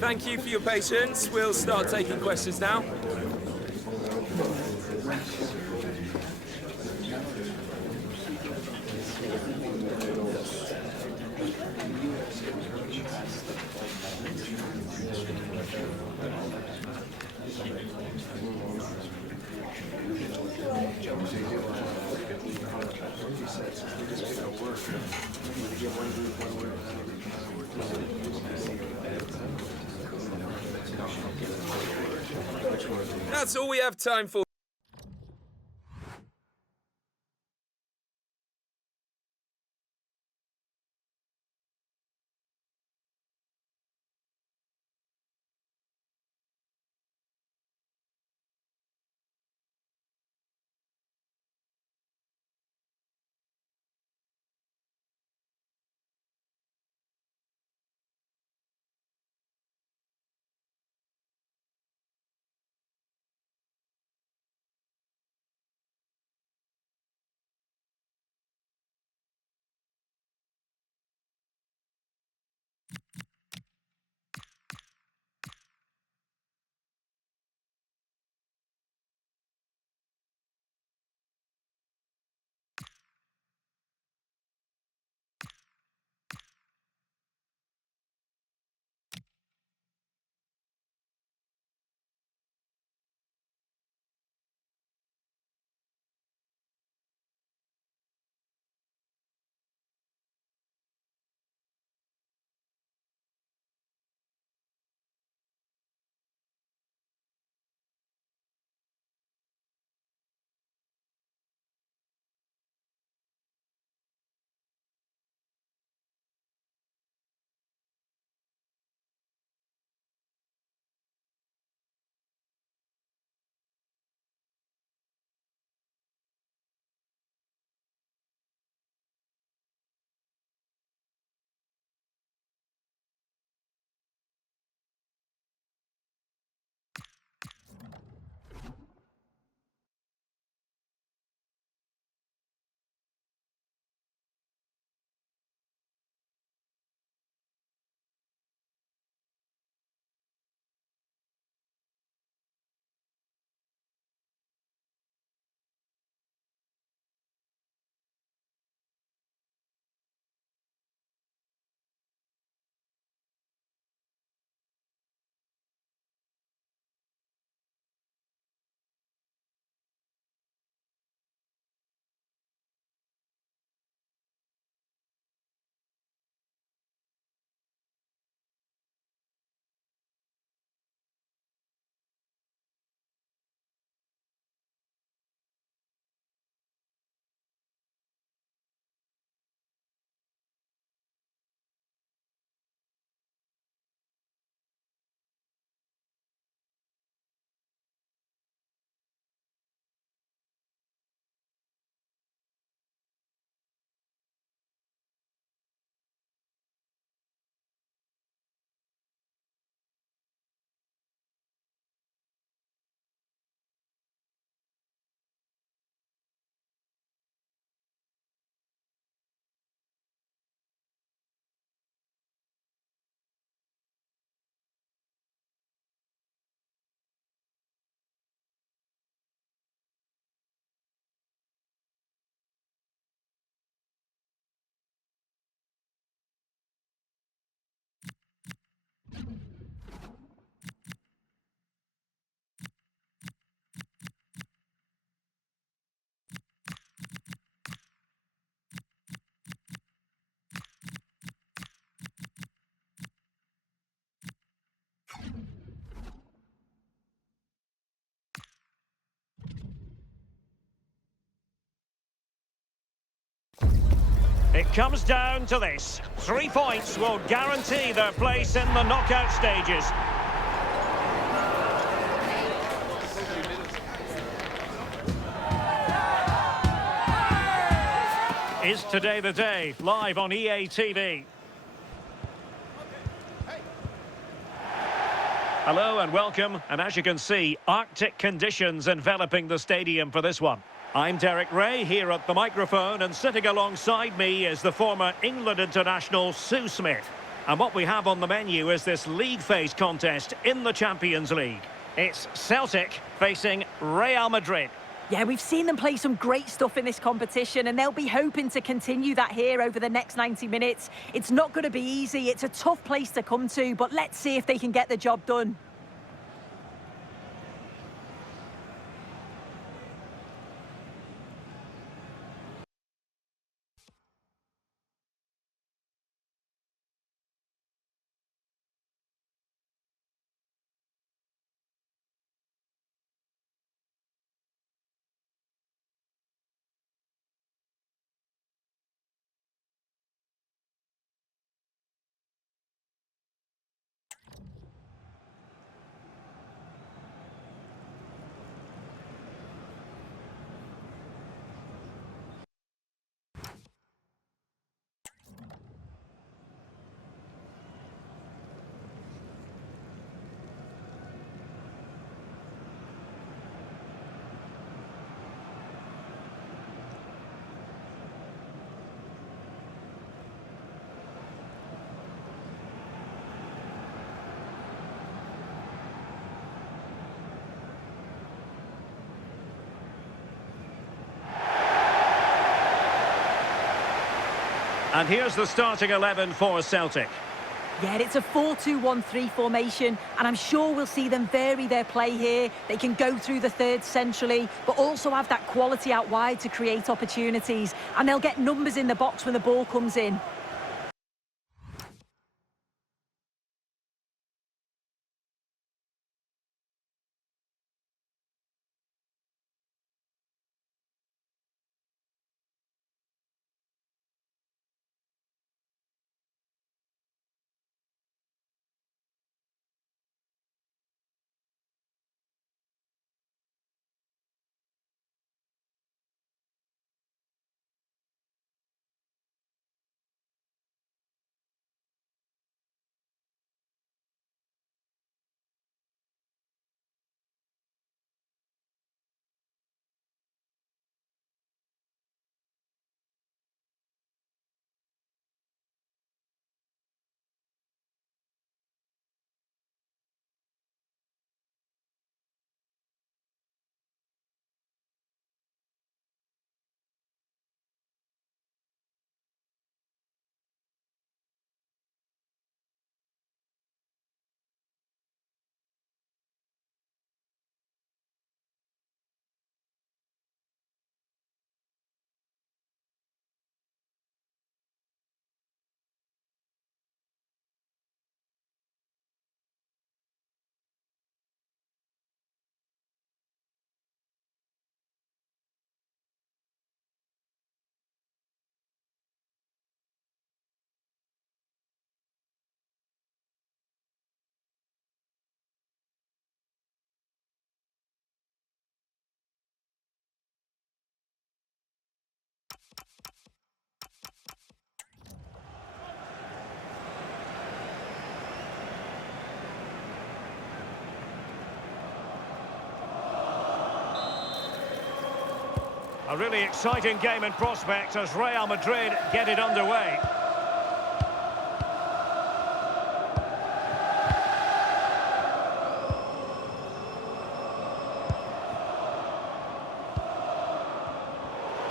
Thank you for your patience. We'll start taking questions now. That's all we have time for. It comes down to this. 3 points will guarantee their place in the knockout stages. Is today the day? Live on EA TV. Hello and welcome. And as you can see, Arctic conditions enveloping the stadium for this one. I'm Derek Ray here at the microphone, and sitting alongside me is the former England international Sue Smith. And what we have on the menu is this league phase contest in the Champions League. It's Celtic facing Real Madrid. Yeah, we've seen them play some great stuff in this competition, and they'll be hoping to continue that here over the next 90 minutes. It's not going to be easy. It's a tough place to come to, but let's see if they can get the job done. And here's the starting 11 for Celtic. Yeah, it's a 4-2-1-3 formation, and I'm sure we'll see them vary their play here. They can go through the third centrally, but also have that quality out wide to create opportunities. And they'll get numbers in the box when the ball comes in. A really exciting game in prospect as Real Madrid get it underway.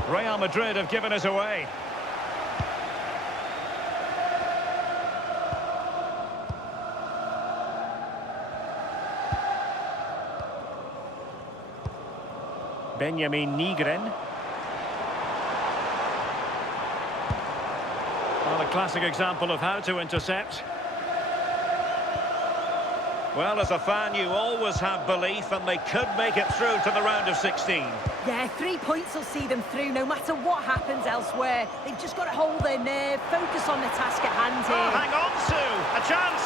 Real Madrid have given us away. Benjamin Nigren. Well, a classic example of how to intercept. Well, as a fan, you always have belief, and they could make it through to the round of 16. Yeah, 3 points will see them through no matter what happens elsewhere. They've just got to hold their nerve, focus on the task at hand here. Oh, hang on, Sue! A chance!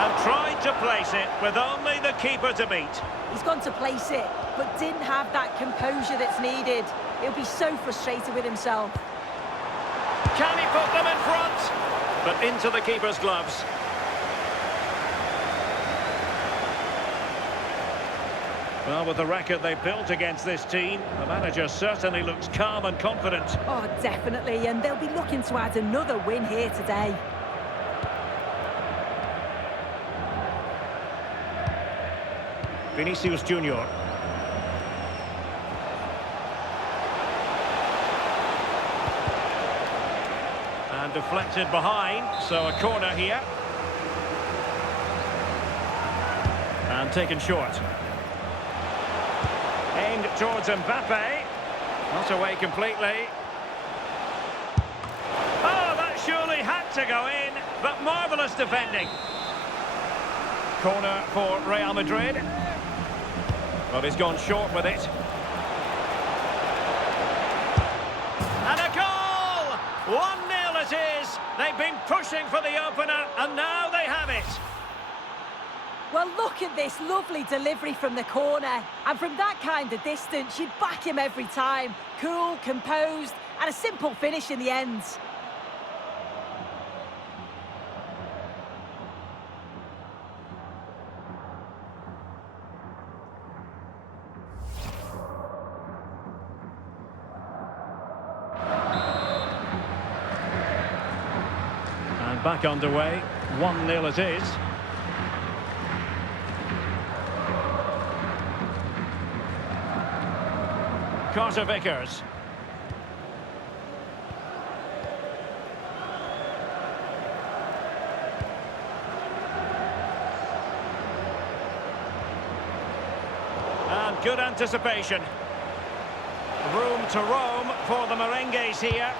And tried to place it with only the keeper to beat. He's gone to place it, but didn't have that composure that's needed. He'll be so frustrated with himself. Can he put them in front? But into the keeper's gloves. Well, with the record they've built against this team, the manager certainly looks calm and confident. Oh, definitely, and they'll be looking to add another win here today. Vinicius Junior. And deflected behind, so a corner here. And taken short. Aimed towards Mbappé. Not away completely. Oh, that surely had to go in, but marvellous defending. Corner for Real Madrid. But he's gone short with it. And a goal! 1-0 it is. They've been pushing for the opener, and now they have it. Well, look at this lovely delivery from the corner. And from that kind of distance, you'd back him every time. Cool, composed, and a simple finish in the end. And back underway. 1-0 it is. Carter Vickers. And good anticipation. Room to roam for the Merengues here.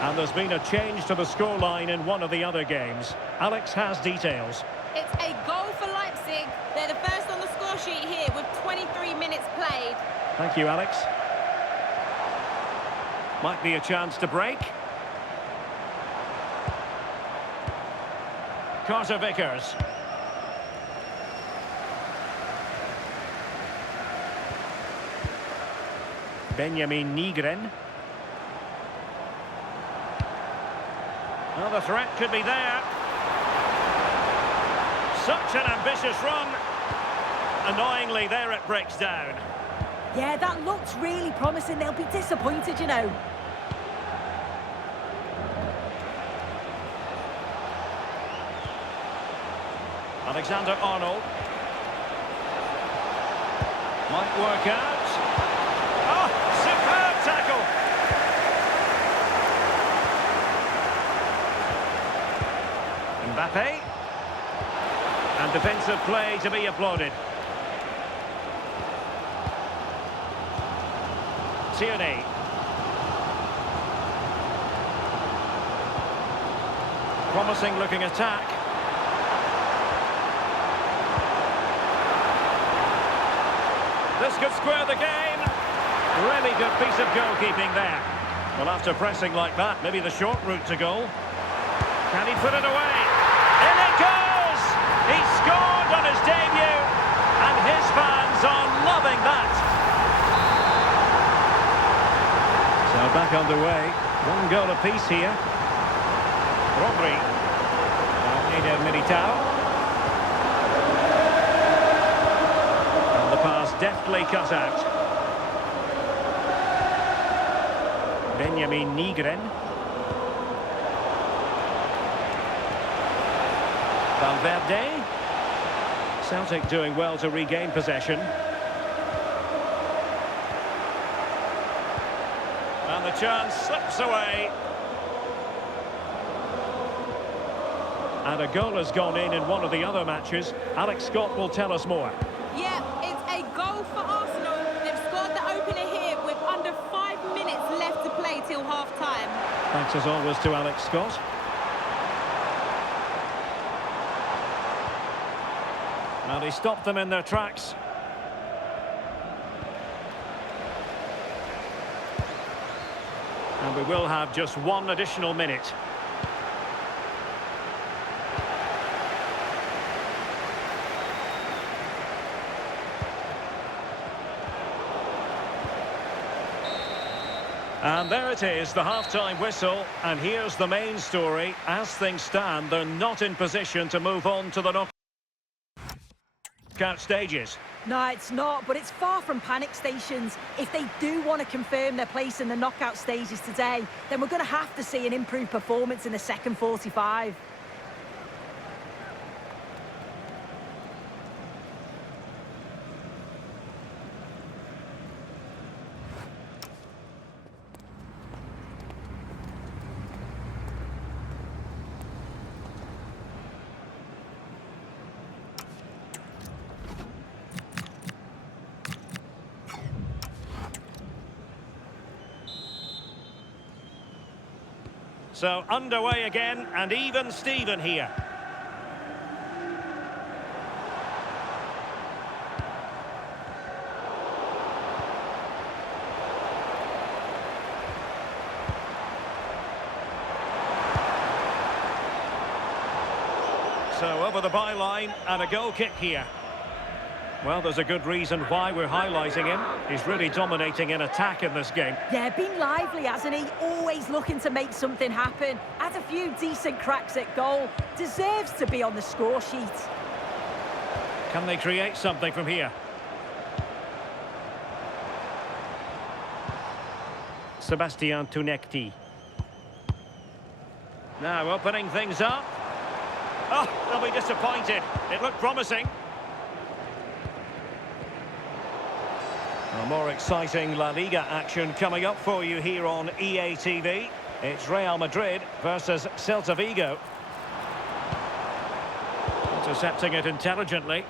And there's been a change to the scoreline in one of the other games. Alex has details. It's a goal for Leipzig. They're the first on the score sheet here with 23 minutes played. Thank you, Alex. Might be a chance to break. Carter Vickers. Benjamin Nygren. Well, the threat could be there. Such an ambitious run. Annoyingly, there it breaks down. Yeah, that looks really promising. They'll be disappointed, you know. Alexander-Arnold. Might work out. Oh, superb tackle. Mbappé. And defensive play to be applauded. Tierney. Promising looking attack. This could square the game. Really good piece of goalkeeping there. Well, after pressing like that, maybe the short route to goal. Can he put it away? In it goes! He scored on his debut, and his fans are loving that. So back underway. 1 goal apiece here. Rodri. Eder Militao. And the pass deftly cut out. Benjamin Nygren. Valverde. Celtic doing well to regain possession. And the chance slips away. And a goal has gone in one of the other matches. Alex Scott will tell us more. Yeah, it's a goal for Arsenal. They've scored the opener here with under 5 minutes left to play till half-time. Thanks as always to Alex Scott. And he stopped them in their tracks. And we will have just 1 additional minute. And there it is, the half-time whistle. And here's the main story. As things stand, they're not in position to move on to the knockout. Knockout stages. No, it's not, but it's far from panic stations. If they do want to confirm their place in the knockout stages today, then we're going to have to see an improved performance in the second 45. So underway again, and even Steven here. So over the byline, and a goal kick here. Well, there's a good reason why we're highlighting him. He's really dominating in attack in this game. Yeah, been lively, hasn't he? Always looking to make something happen. Had a few decent cracks at goal. Deserves to be on the score sheet. Can they create something from here? Sebastian Tunekti. Now opening things up. Oh, they'll be disappointed. It looked promising. More exciting La Liga action coming up for you here on EA TV. It's Real Madrid versus Celta Vigo. Intercepting it intelligently.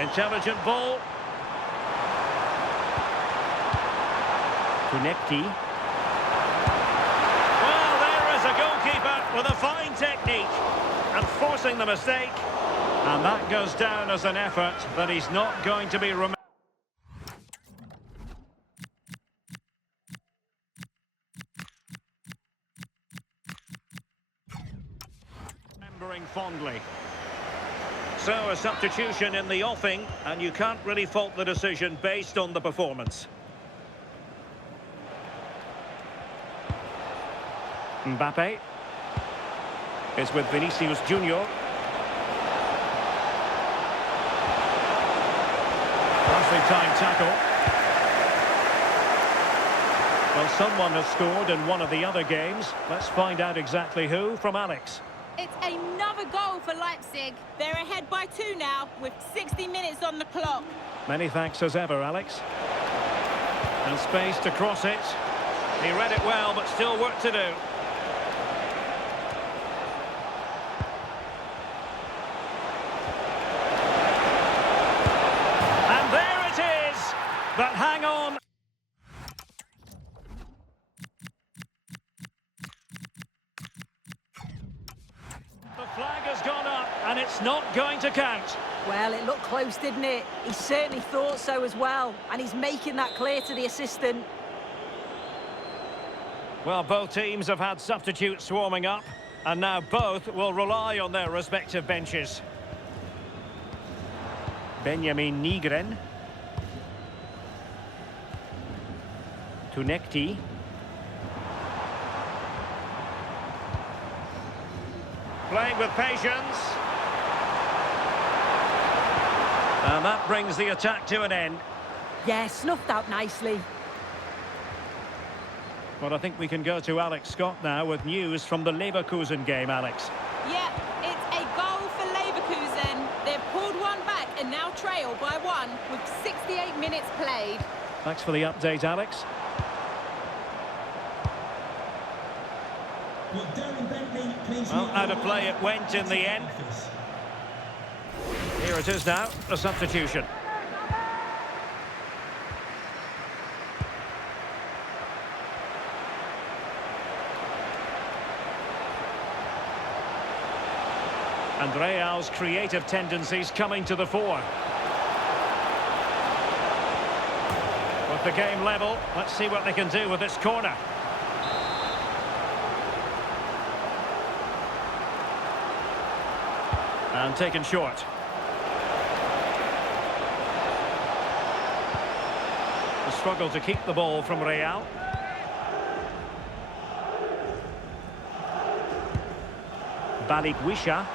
Intelligent ball. Tunekti. Well, there is a goalkeeper with a fine technique and forcing the mistake. And that goes down as an effort that he's not going to be remembered. Remembering fondly. So a substitution in the offing, and you can't really fault the decision based on the performance. Mbappé is with Vinicius Junior. Time tackle. Well, someone has scored in one of the other games. Let's find out exactly who from Alex. It's another goal for Leipzig. They're ahead by 2 now with 60 minutes on the clock. Many thanks as ever, Alex. And space to cross it. He read it well, but still work to do. But hang on. The flag has gone up, and it's not going to count. Well, it looked close, didn't it? He certainly thought so as well, and he's making that clear to the assistant. Well, both teams have had substitutes swarming up, and now both will rely on their respective benches. Benjamin Nygren. Tunekti. Playing with patience. And that brings the attack to an end. Yeah, snuffed out nicely. Well, I think we can go to Alex Scott now with news from the Leverkusen game, Alex. Yeah, it's a goal for Leverkusen. They've pulled one back and now trail by 1 with 68 minutes played. Thanks for the update, Alex. Well, out of play it went in the end. Here it is now, a substitution. And Real's creative tendencies coming to the fore. With the game level, let's see what they can do with this corner. And taken short. The struggle to keep the ball from Real. Balikwisha.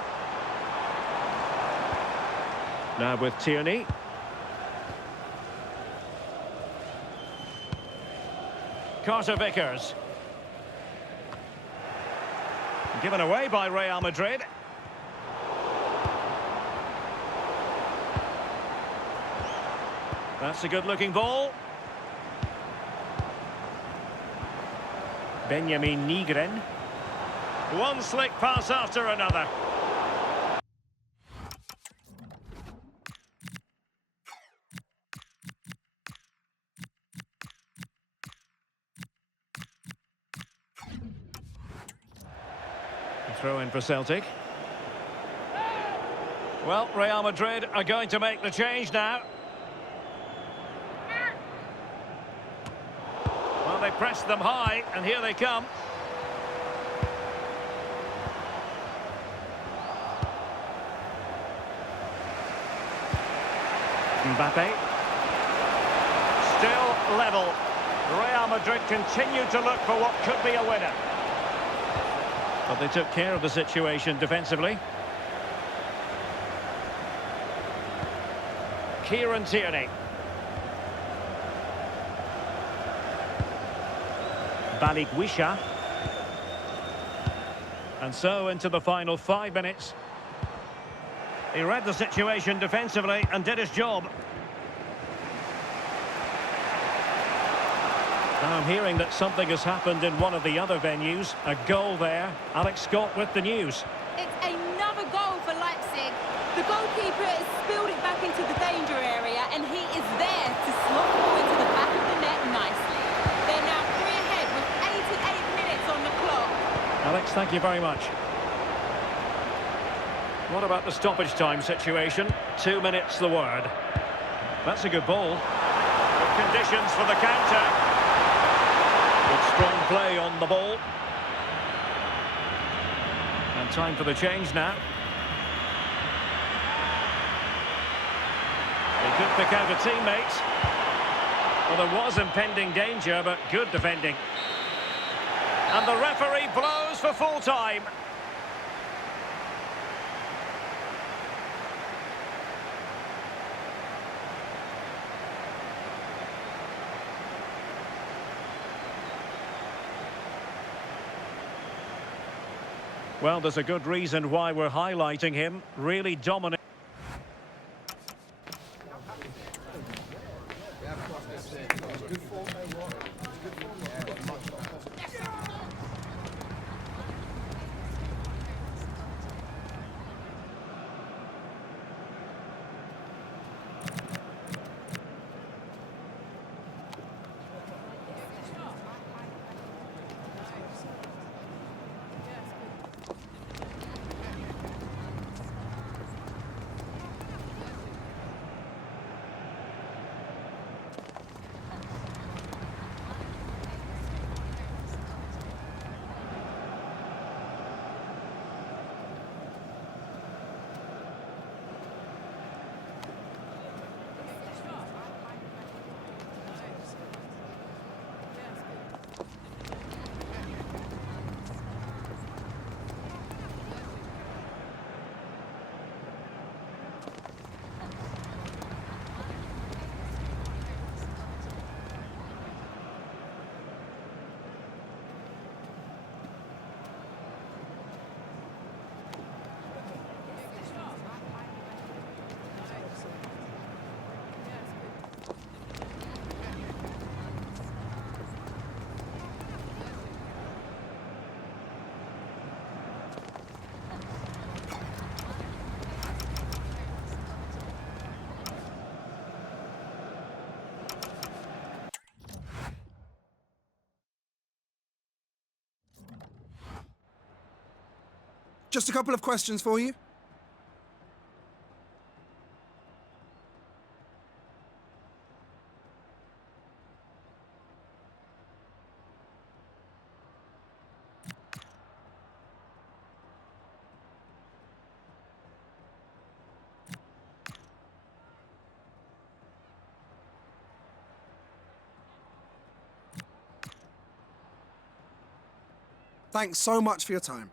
Now with Tierney. Carter Vickers. Given away by Real Madrid. That's a good-looking ball. Benjamin Nigren. One slick pass after another. Throw in for Celtic. Well, Real Madrid are going to make the change now. Well, they pressed them high, and here they come. Mbappé. Still level. Real Madrid continue to look for what could be a winner. But they took care of the situation defensively. Kieran Tierney. Balikwisha. And so into the final 5 minutes. He read the situation defensively and did his job. Now I'm hearing that something has happened in one of the other venues. A goal there. Alex Scott with the news. It's another goal for Leipzig. The goalkeeper has spilled it back into the danger area, and he is there to slot the ball into the back of the net nicely. They're now 3 ahead with 88 minutes on the clock. Alex, thank you very much. What about the stoppage time situation? 2 minutes the word. That's a good ball. Good conditions for the counter. Good strong play on the ball. And time for the change now. He could pick out a teammate. Well, there was impending danger, but good defending. And the referee blows for full time. Well, there's a good reason why we're highlighting him. Really dominant. Just a couple of questions for you. Thanks so much for your time.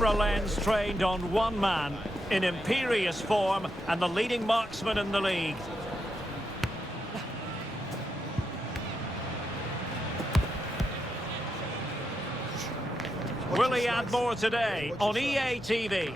camera lens trained on one man in imperious form and the leading marksman in the league. Will he add more today on EA TV?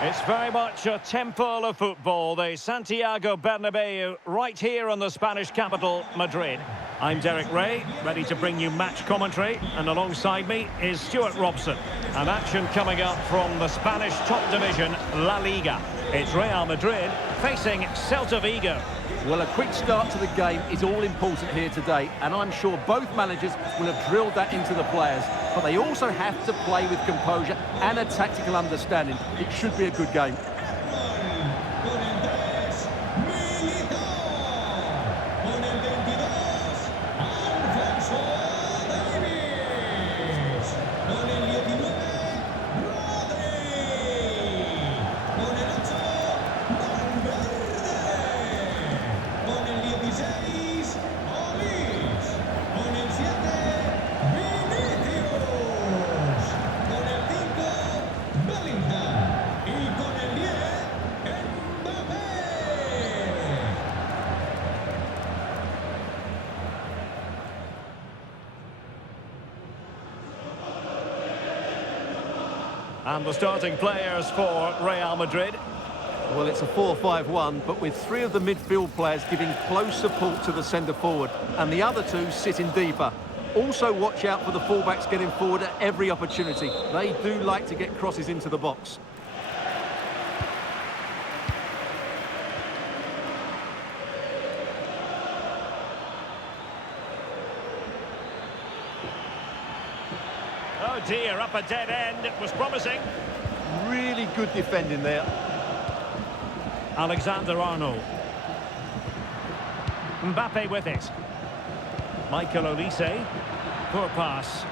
It's very much a temple of football, the Santiago Bernabeu, right here in the Spanish capital, Madrid. I'm Derek Ray, ready to bring you match commentary, and alongside me is Stuart Robson. An action coming up from the Spanish top division, La Liga. It's Real Madrid facing Celta Vigo. Well, a quick start to the game is all important here today, and I'm sure both managers will have drilled that into the players, but they also have to play with composure and a tactical understanding. It should be a good game. And the starting players for Real Madrid. Well, it's a 4-5-1, but with three of the midfield players giving close support to the centre-forward, and the other two sitting deeper. Also watch out for the fullbacks getting forward at every opportunity. They do like to get crosses into the box. Oh dear, up a dead end. It was promising. Really good defending there. Alexander-Arnold. Mbappé with it. Michael Olise. Poor pass.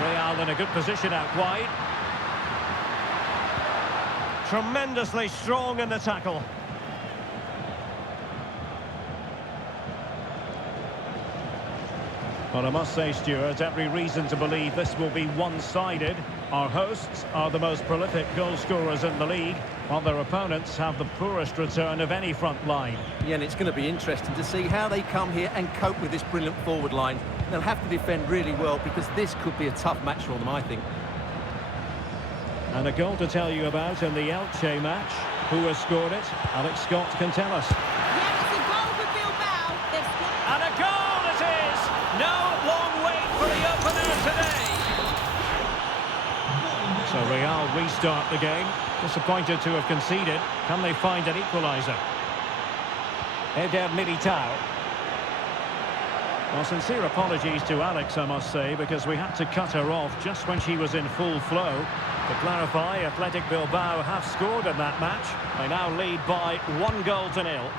Real in a good position out wide. Tremendously strong in the tackle. Well, I must say, Stuart, every reason to believe this will be one-sided. Our hosts are the most prolific goal scorers in the league, while their opponents have the poorest return of any front line. Yeah, and it's going to be interesting to see how they come here and cope with this brilliant forward line. They'll have to defend really well because this could be a tough match for them, I think. And a goal to tell you about in the Elche match. Who has scored it? Alex Scott can tell us. Yeah, it's a goal for Bilbao. They've scored. And a goal it is! No long wait for the opener today. So Real restart the game. Disappointed to have conceded. Can they find an equaliser? Eder Militao. Well, sincere apologies to Alex, I must say, because we had to cut her off just when she was in full flow. To clarify, Athletic Bilbao have scored in that match. They now lead by 1-0.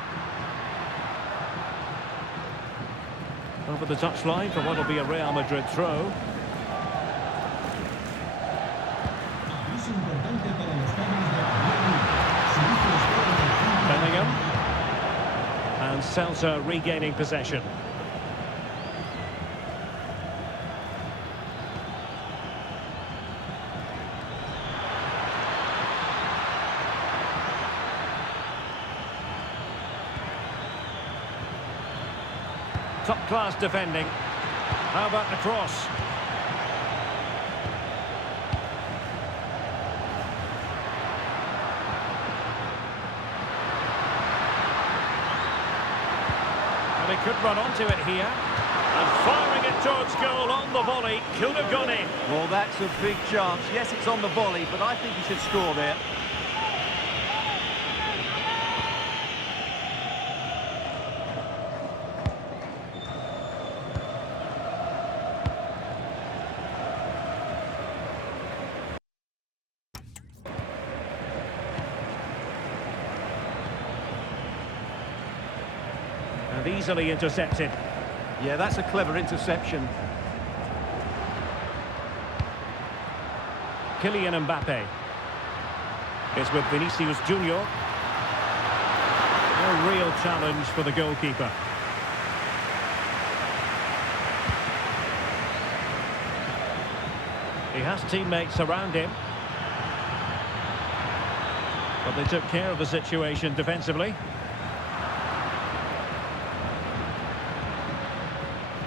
Over the touchline for what will be a Real Madrid throw. Bellingham. And Celta regaining possession. Top-class defending. How about the cross? And he could run onto it here. And firing it towards goal on the volley. Could have gone in. Well, that's a big chance. Yes, it's on the volley, but I think he should score there. And easily intercepted. Yeah, that's a clever interception. Kylian Mbappé is with Vinicius Junior. No real challenge for the goalkeeper. He has teammates around him. But they took care of the situation defensively.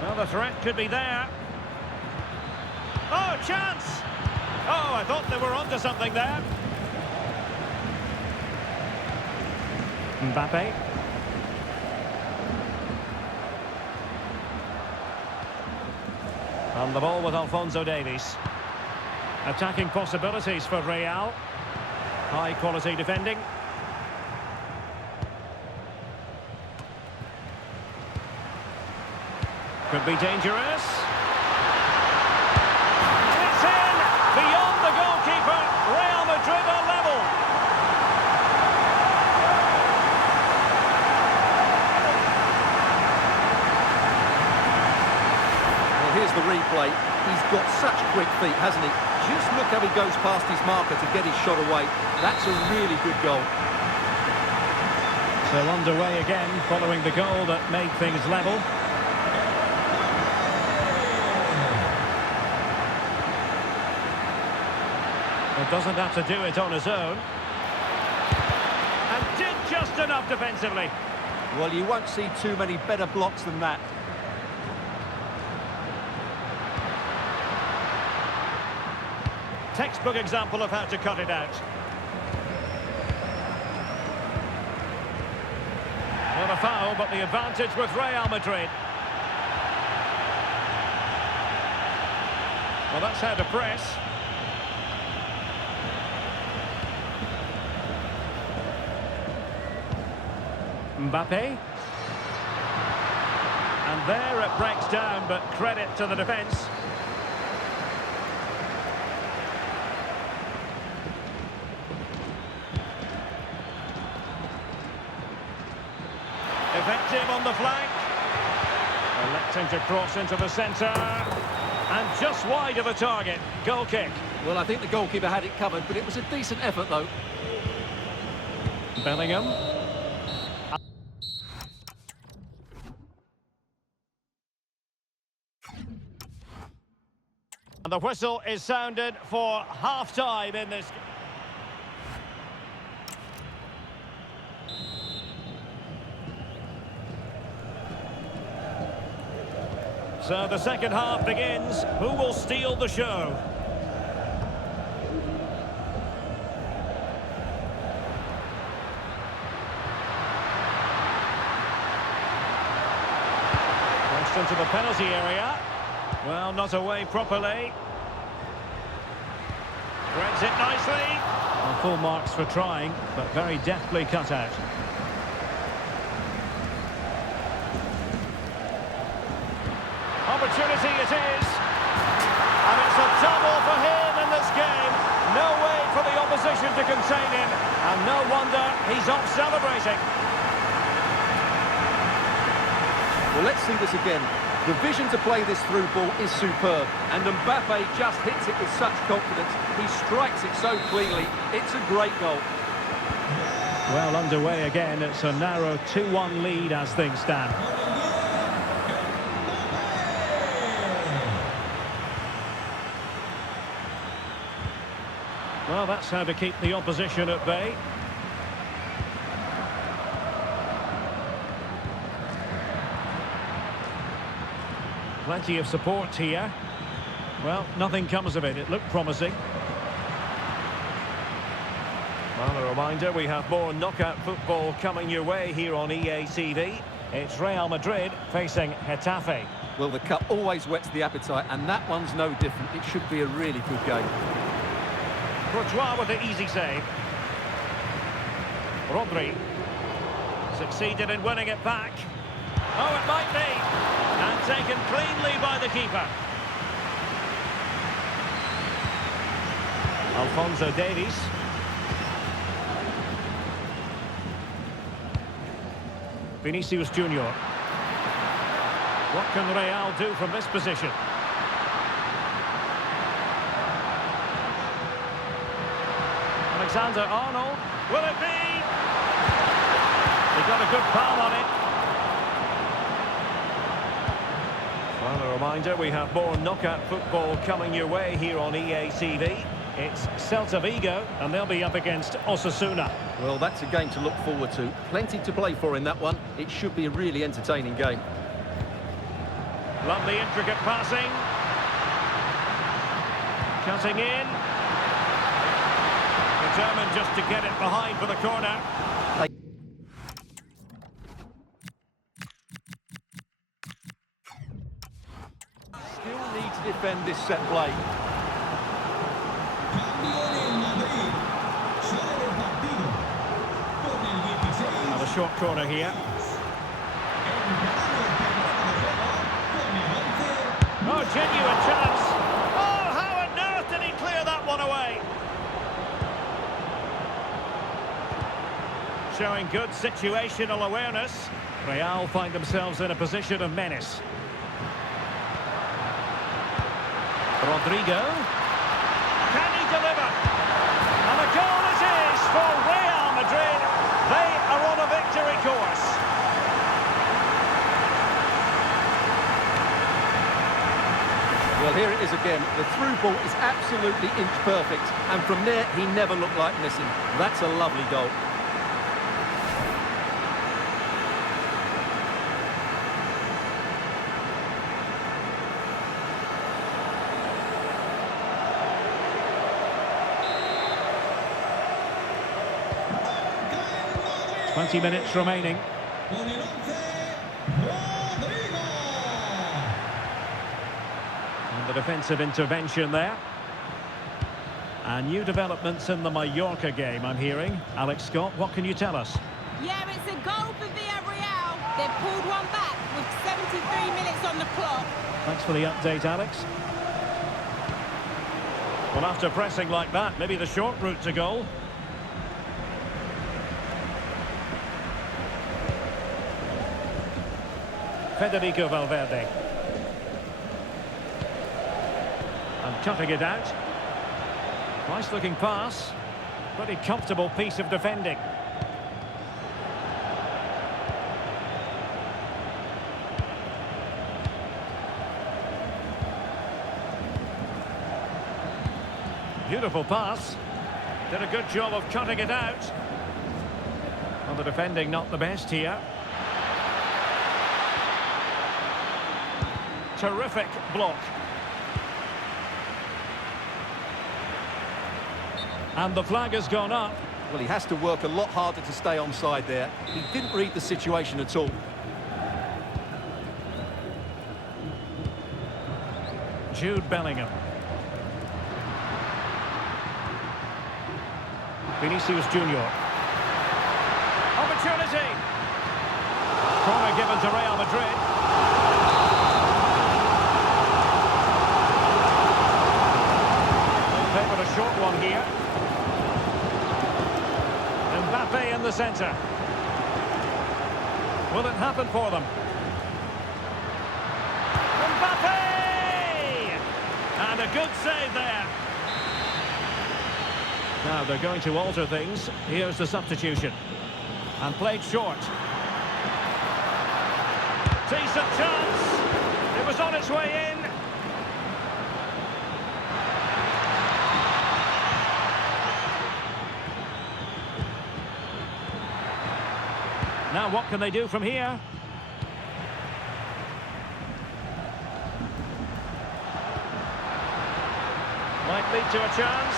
Well, the threat could be there. Oh, chance! Oh, I thought they were onto something there. Mbappé. And the ball with Alphonso Davies. Attacking possibilities for Real. High quality defending. Could be dangerous. And it's in! Beyond the goalkeeper. Real Madrid are level. Well, here's the replay. He's got such quick feet, hasn't he? Just look how he goes past his marker to get his shot away. That's a really good goal. So underway again, following the goal that made things level. Well, doesn't have to do it on his own. And did just enough defensively. Well, you won't see too many better blocks than that. Textbook example of how to cut it out. Not a foul, but the advantage with Real Madrid. Well, that's how to press. Mbappé. And there it breaks down, but credit to the defence. Effective on the flank. Electing to cross into the centre. And just wide of the target. Goal kick. Well, I think the goalkeeper had it covered, but it was a decent effort, though. Bellingham. And the whistle is sounded for half-time in this. So the second half begins. Who will steal the show? Crossed into the penalty area. Well, not away properly. Threads it nicely. Well, full marks for trying, but very deftly cut out. Opportunity it is. And it's a double for him in this game. No way for the opposition to contain him. And no wonder he's off celebrating. Well, let's see this again. The vision to play this through ball is superb. And Mbappé just hits it with such confidence. He strikes it so cleanly. It's a great goal. Well, underway again. It's a narrow 2-1 lead as things stand. Well, that's how to keep the opposition at bay. Plenty of support here. Well, nothing comes of it. It looked promising. Well, a reminder, we have more knockout football coming your way here on EA TV. It's Real Madrid facing Getafe. Well, the cup always whets the appetite, and that one's no different. It should be a really good game. Courtois with the easy save. Rodri succeeded in winning it back. Oh, it might be. And taken cleanly by the keeper. Alphonso Davies. Vinicius Junior. What can Real do from this position? Alexander-Arnold. Will it be? He got a good palm on it. Well, a reminder, we have more knockout football coming your way here on EA TV. It's Celta Vigo, and they'll be up against Osasuna. Well, that's a game to look forward to. Plenty to play for in that one. It should be a really entertaining game. Lovely intricate passing. Cutting in. Determined just to get it behind for the corner. Still need to defend this set play. And a short corner here. Oh, genuine chance. Oh, how on earth did he clear that one away? Showing good situational awareness. Real find themselves in a position of menace. Rodrigo. Can he deliver? And a goal it is for Real Madrid. They are on a victory course. Well, here it is again. The through ball is absolutely inch perfect. And from there, he never looked like missing. That's a lovely goal. .20 minutes remaining. And the defensive intervention there. And new developments in the Mallorca game, I'm hearing. Alex Scott, what can you tell us? Yeah, it's a goal for Villarreal. They've pulled one back with 73 minutes on the clock. Thanks for the update, Alex. Well, after pressing like that, maybe the short route to goal. Federico Valverde. And cutting it out. Nice looking pass. Pretty comfortable piece of defending. Beautiful pass. Did a good job of cutting it out. Well, the defending not the best here. Terrific block. And the flag has gone up. Well, he has to work a lot harder to stay onside there. He didn't read the situation at all. Jude Bellingham. Vinicius Junior. Opportunity. Corner given to Real Madrid. Favored a short one here. Mbappé in the centre. Will it happen for them? Mbappé! And a good save there. Now they're going to alter things. Here's the substitution. And played short. Decent chance. It was on its way in. Now what can they do from here? Might lead to a chance.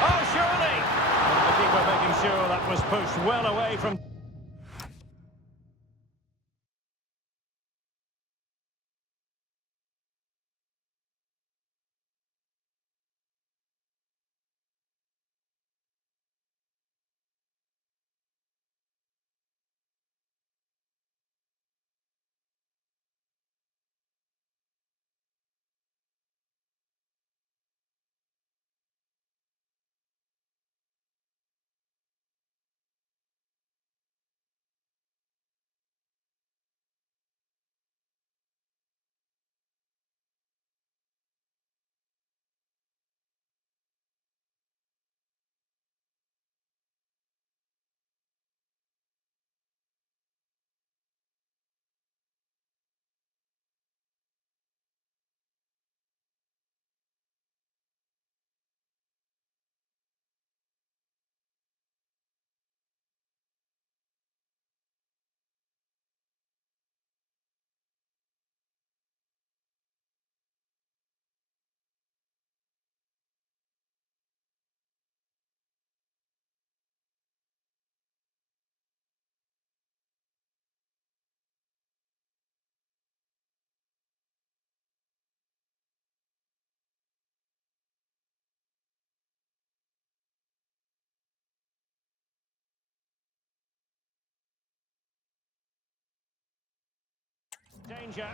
Oh, surely! And the keeper making sure that was pushed well away from... danger.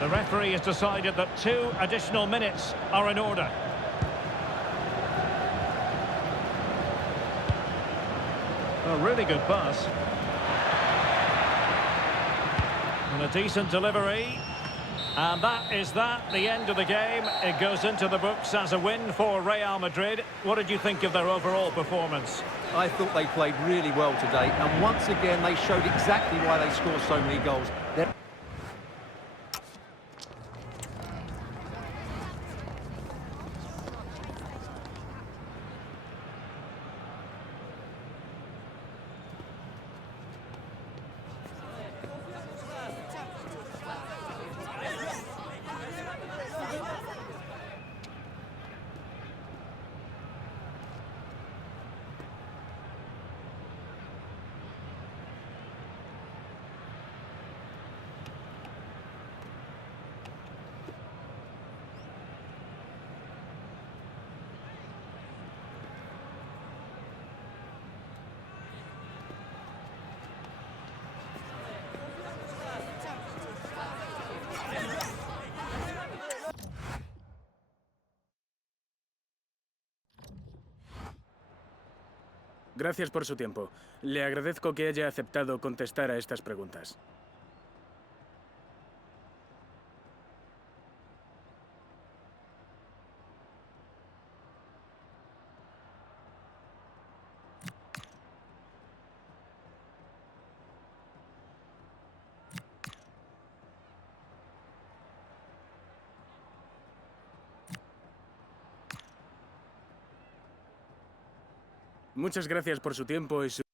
The referee has decided that 2 additional minutes are in order. A really good pass. And a decent delivery. And that is the end of the game. It goes into the books as a win for Real Madrid. What did you think of their overall performance? I thought they played really well today, and once again they showed exactly why they scored so many goals. Gracias por su tiempo. Le agradezco que haya aceptado contestar a estas preguntas. Muchas gracias por su tiempo y su...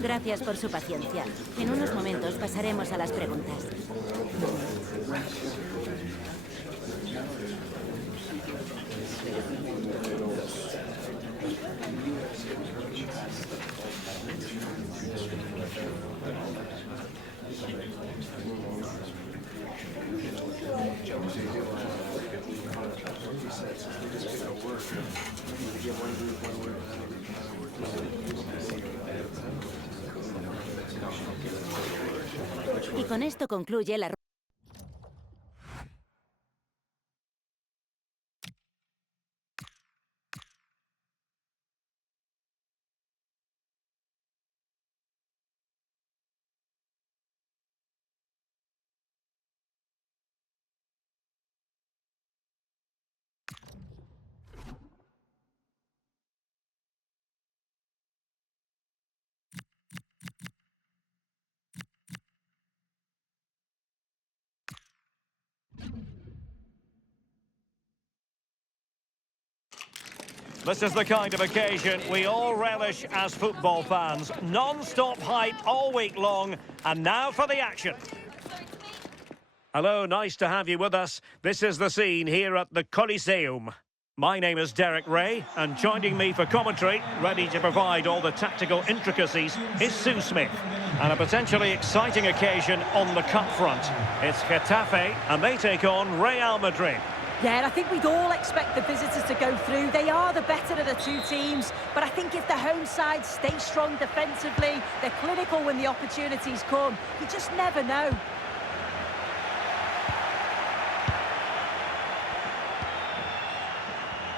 Gracias por su paciencia. En unos momentos pasaremos a las preguntas. Y con esto concluye la... This is the kind of occasion we all relish as football fans. Non-stop hype all week long, and now for the action. Hello, nice to have you with us. This is the scene here at the Coliseum. My name is Derek Ray, and joining me for commentary, ready to provide all the tactical intricacies, is Sue Smith. And a potentially exciting occasion on the cup front. It's Getafe, and they take on Real Madrid. Yeah, and I think we'd all expect the visitors to go through. They are the better of the two teams, but I think if the home side stay strong defensively, they're clinical when the opportunities come. You just never know.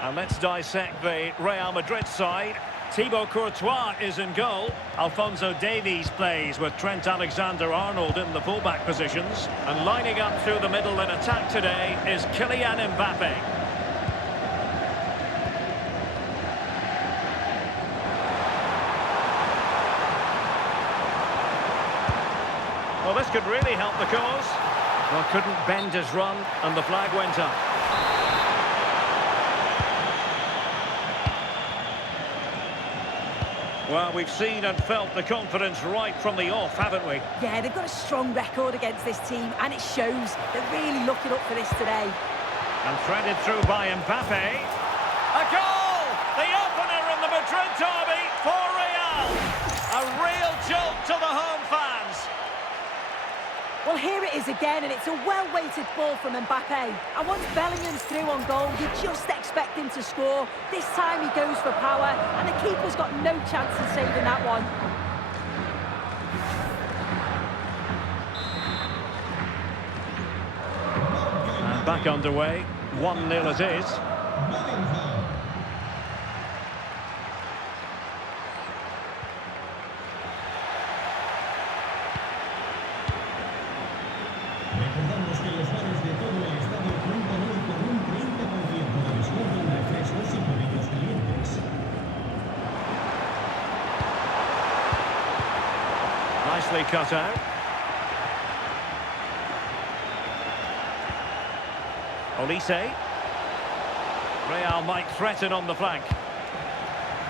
And let's dissect the Real Madrid side. Thibaut Courtois is in goal. Alphonso Davies plays with Trent Alexander-Arnold in the fullback positions. And lining up through the middle in attack today is Kylian Mbappé. Well, this could really help the cause. Well, couldn't bend his run, and the flag went up. Well, we've seen and felt the confidence right from the off, haven't we? Yeah, they've got a strong record against this team, and it shows. They're really looking up for this today. And threaded through by Mbappé. A goal! The opener in the Madrid derby for Real. A real jolt to the home fans. Well, here it is again, and it's a well-weighted ball from Mbappé. And once Bellingham's through on goal, you just expect him to score. This time he goes for power, and the keeper's got no chance of saving that one. And back underway, 1-0 it is. Recordamos que los bares de todo el estadio cuentan hoy con un 30% de descuento en refrescos y bebidas calientes. Nicely cut out. Olise. Real might threaten on the flank.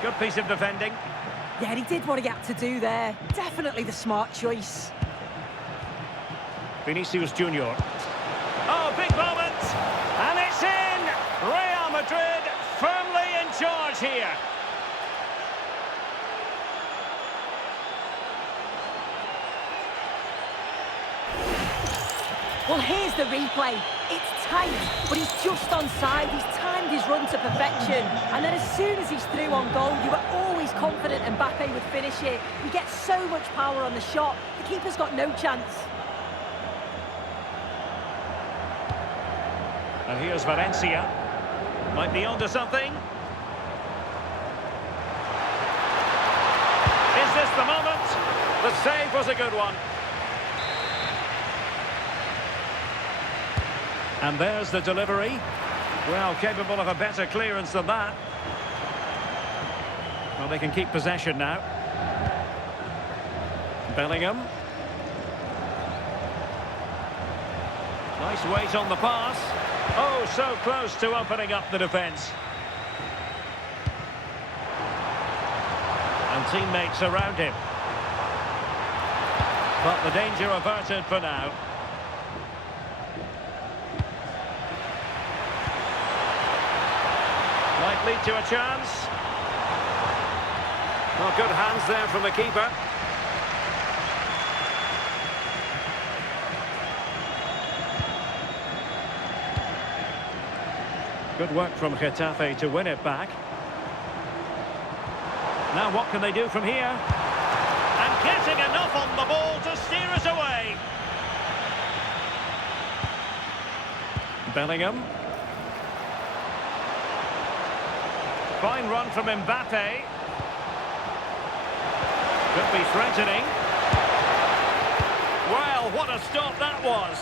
Good piece of defending. Yeah, he did what he had to do there. Definitely the smart choice. Vinicius Junior. Oh, big moment! And it's in! Real Madrid firmly in charge here. Well, here's the replay. It's tight, but he's just onside. He's timed his run to perfection. And then as soon as he's through on goal, you were always confident Mbappé would finish it. He gets so much power on the shot. The keeper's got no chance. And here's Valencia. Might be onto something. Is this the moment? The save was a good one. And there's the delivery. Well, capable of a better clearance than that. Well, they can keep possession now. Bellingham. Nice weight on the pass. Oh, so close to opening up the defence. And teammates around him. But the danger averted for now. Might lead to a chance. Well, good hands there from the keeper. Good work from Getafe to win it back. Now what can they do from here? And getting enough on the ball to steer us away. Bellingham. Fine run from Mbappé. Could be threatening. Well, what a stop that was.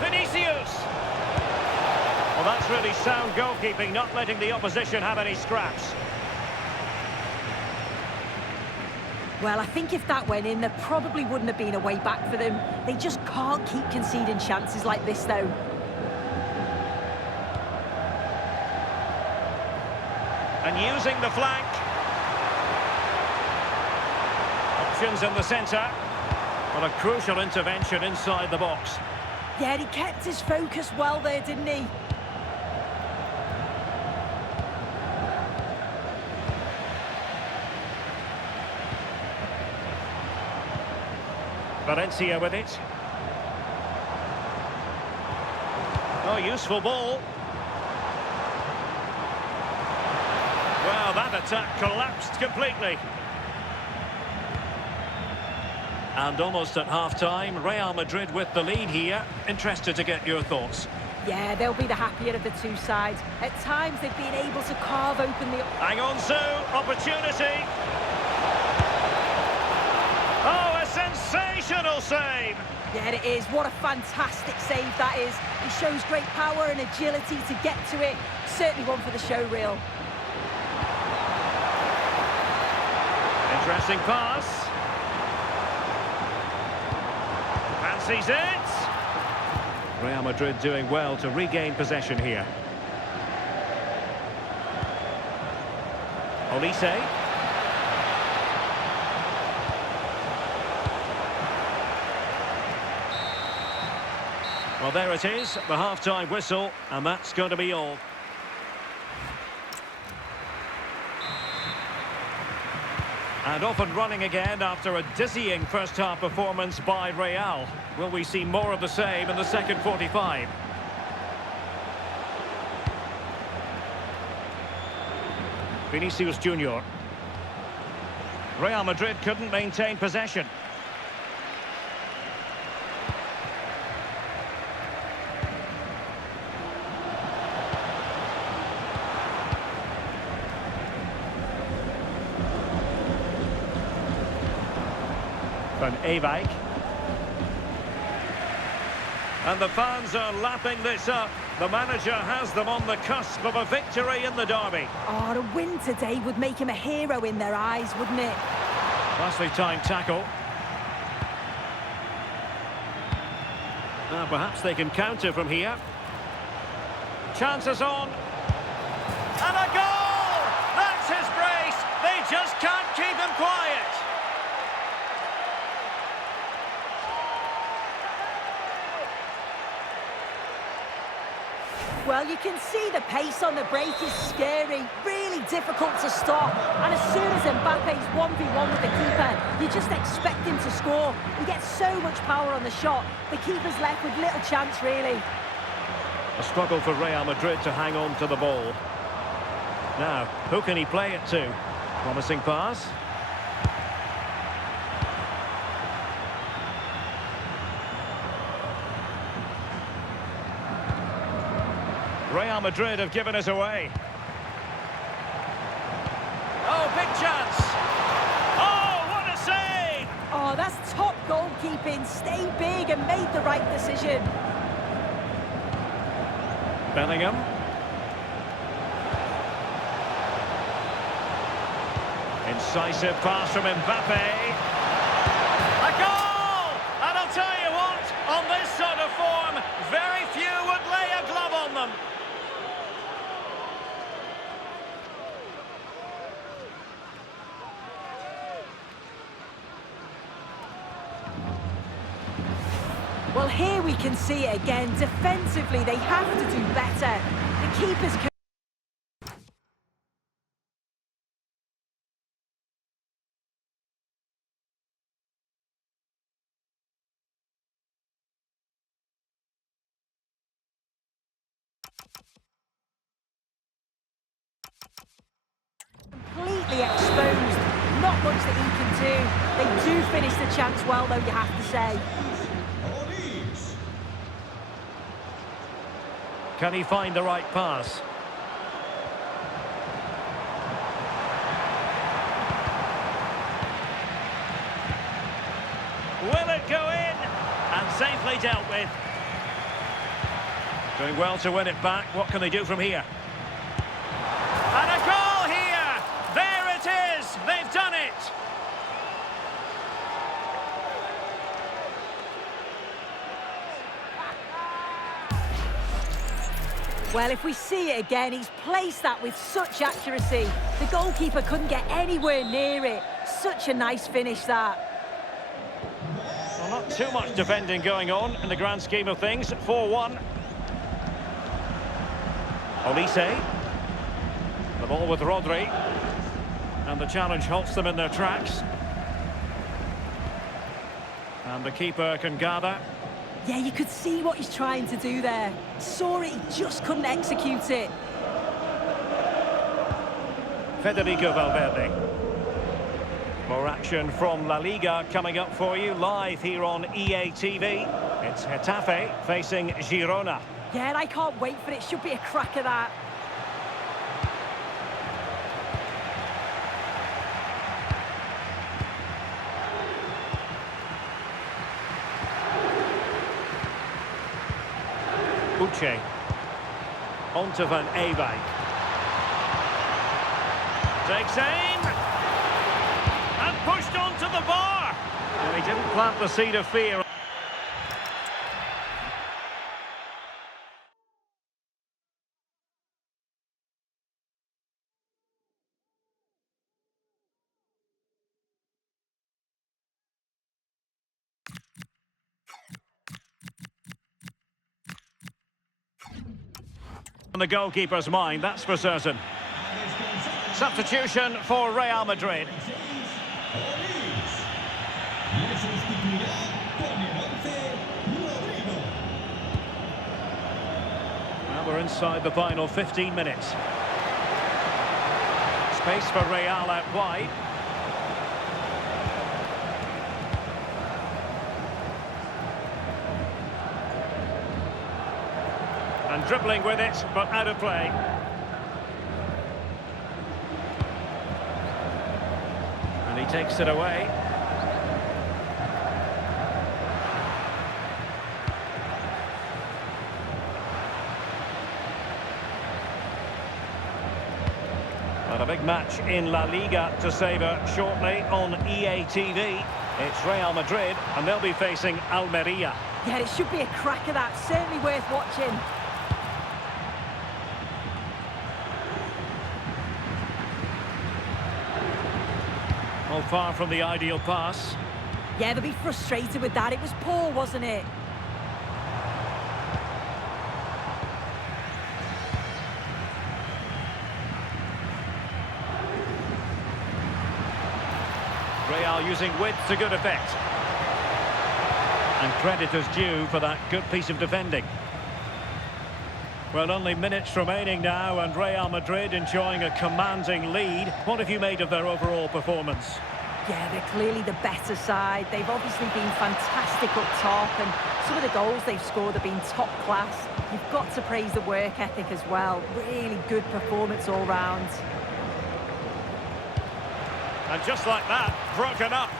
Vinicius. Well, that's really sound goalkeeping, not letting the opposition have any scraps. Well, I think if that went in, there probably wouldn't have been a way back for them. They just can't keep conceding chances like this, though. And using the flank. Options in the centre. Well, a crucial intervention inside the box. Yeah, he kept his focus well there, didn't he? Valencia with it. Oh, useful ball. Well, that attack collapsed completely. And almost at half-time, Real Madrid with the lead here. Interested to get your thoughts. Yeah, they'll be the happier of the two sides. At times, they've been able to carve open the... Hang on, Sue. Opportunity. Oh, a sensational save. Yeah, it is. What a fantastic save that is. He shows great power and agility to get to it. Certainly one for the show reel. Interesting pass. Fancies it. Real Madrid doing well to regain possession here. Olise. Well, there it is, the half-time whistle, and that's going to be all. And off and running again after a dizzying first-half performance by Real. Will we see more of the same in the second 45? Vinicius Junior. Real Madrid couldn't maintain possession. Van Ewijk. And the fans are lapping this up. The manager has them on the cusp of a victory in the derby. Oh, a win today would make him a hero in their eyes, wouldn't it? Nicely timed tackle. Now perhaps they can counter from here. Chances on. And a goal! That's his brace. They just can't keep him quiet. Well, you can see the pace on the break is scary, really difficult to stop. And as soon as Mbappe's 1v1 with the keeper, you just expect him to score. He gets so much power on the shot, the keeper's left with little chance, really. A struggle for Real Madrid to hang on to the ball. Now, who can he play it to? Promising pass. Real Madrid have given us away. Oh, big chance. Oh, what a save! Oh, that's top goalkeeping. Stay big and made the right decision. Bellingham. Incisive pass from Mbappé. A goal! And I'll tell you what, on this sort of form, very few would lay a glove on them. Well, here we can see it again. Defensively, they have to do better. The keepers much that he can do. They do finish the chance well, though, you have to say. Can he find the right pass? Will it go in? And safely dealt with. Doing well to win it back. What can they do from here? And a goal here! There it is! They've done it! Well, if we see it again, he's placed that with such accuracy. The goalkeeper couldn't get anywhere near it. Such a nice finish, that. Well, not too much defending going on in the grand scheme of things. 4-1. Olise. The ball with Rodri. And the challenge halts them in their tracks. And the keeper can gather. Yeah, you could see what he's trying to do there. Saw it, he just couldn't execute it. Federico Valverde. More action from La Liga coming up for you live here on EA TV. It's Getafe facing Girona. Yeah, and I can't wait for it. Should be a cracker, that. Uche. On to Van Ewijk. Takes aim. And pushed onto the bar. Well, he didn't plant the seed of fear. On the goalkeeper's mind, that's for certain. Substitution for Real Madrid. Well, we're inside the final 15 minutes. Space for Real out wide. And dribbling with it, but out of play. And he takes it away. But a big match in La Liga to savour shortly on EA TV. It's Real Madrid, and they'll be facing Almeria. Yeah, it should be a cracker, that. Certainly worth watching. Well, far from the ideal pass. Yeah, they'll be frustrated with that. It was poor, wasn't it? Real using width to good effect. And credit is due for that good piece of defending. Well, only minutes remaining now, and Real Madrid enjoying a commanding lead. What have you made of their overall performance? Yeah, they're clearly the better side. They've obviously been fantastic up top, and some of the goals they've scored have been top class. You've got to praise the work ethic as well. Really good performance all round. And just like that, broken up.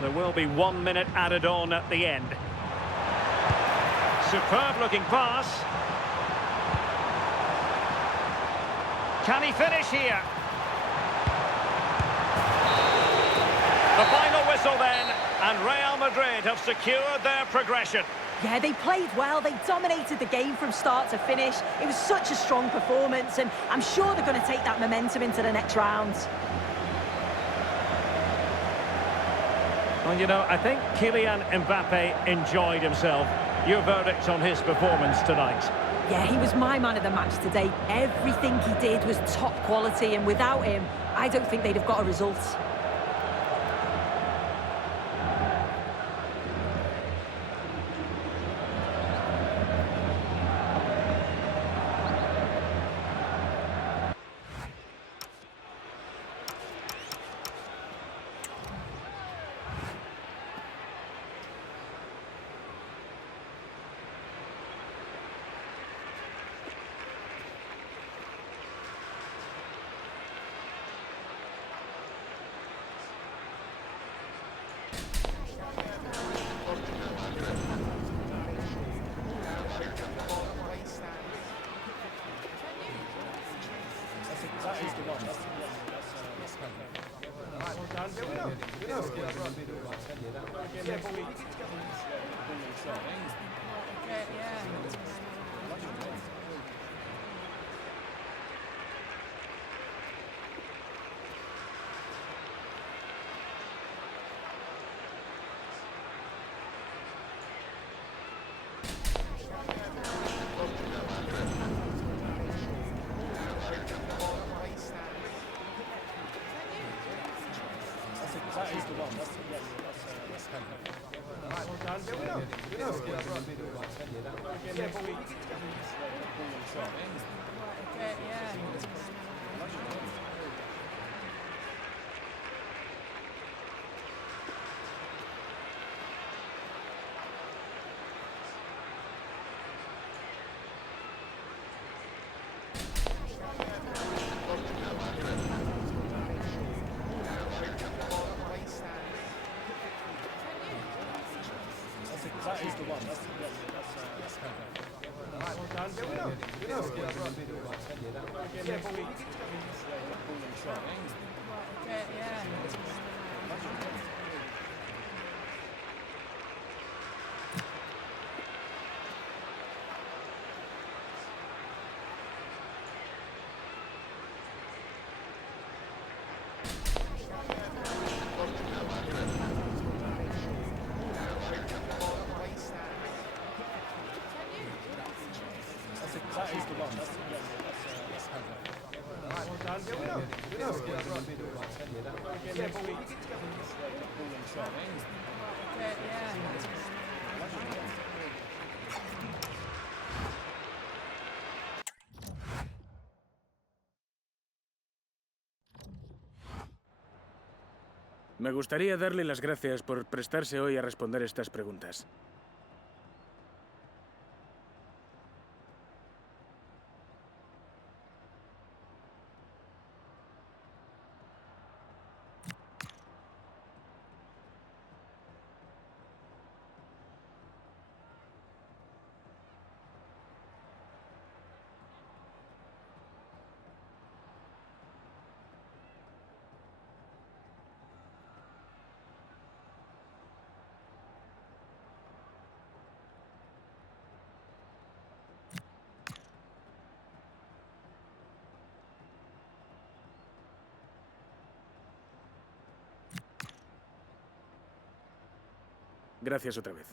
There will be 1 minute added on at the end. Superb looking pass. Can he finish here? The final whistle then, and Real Madrid have secured their progression. Yeah, they played well. They dominated the game from start to finish. It was such a strong performance, and I'm sure they're going to take that momentum into the next round. Well, you know, I think Kylian Mbappé enjoyed himself. Your verdict on his performance tonight? Yeah, he was my man of the match today. Everything he did was top quality, and without him, I don't think they'd have got a result. Me gustaría darle las gracias por prestarse hoy a responder estas preguntas. Gracias otra vez.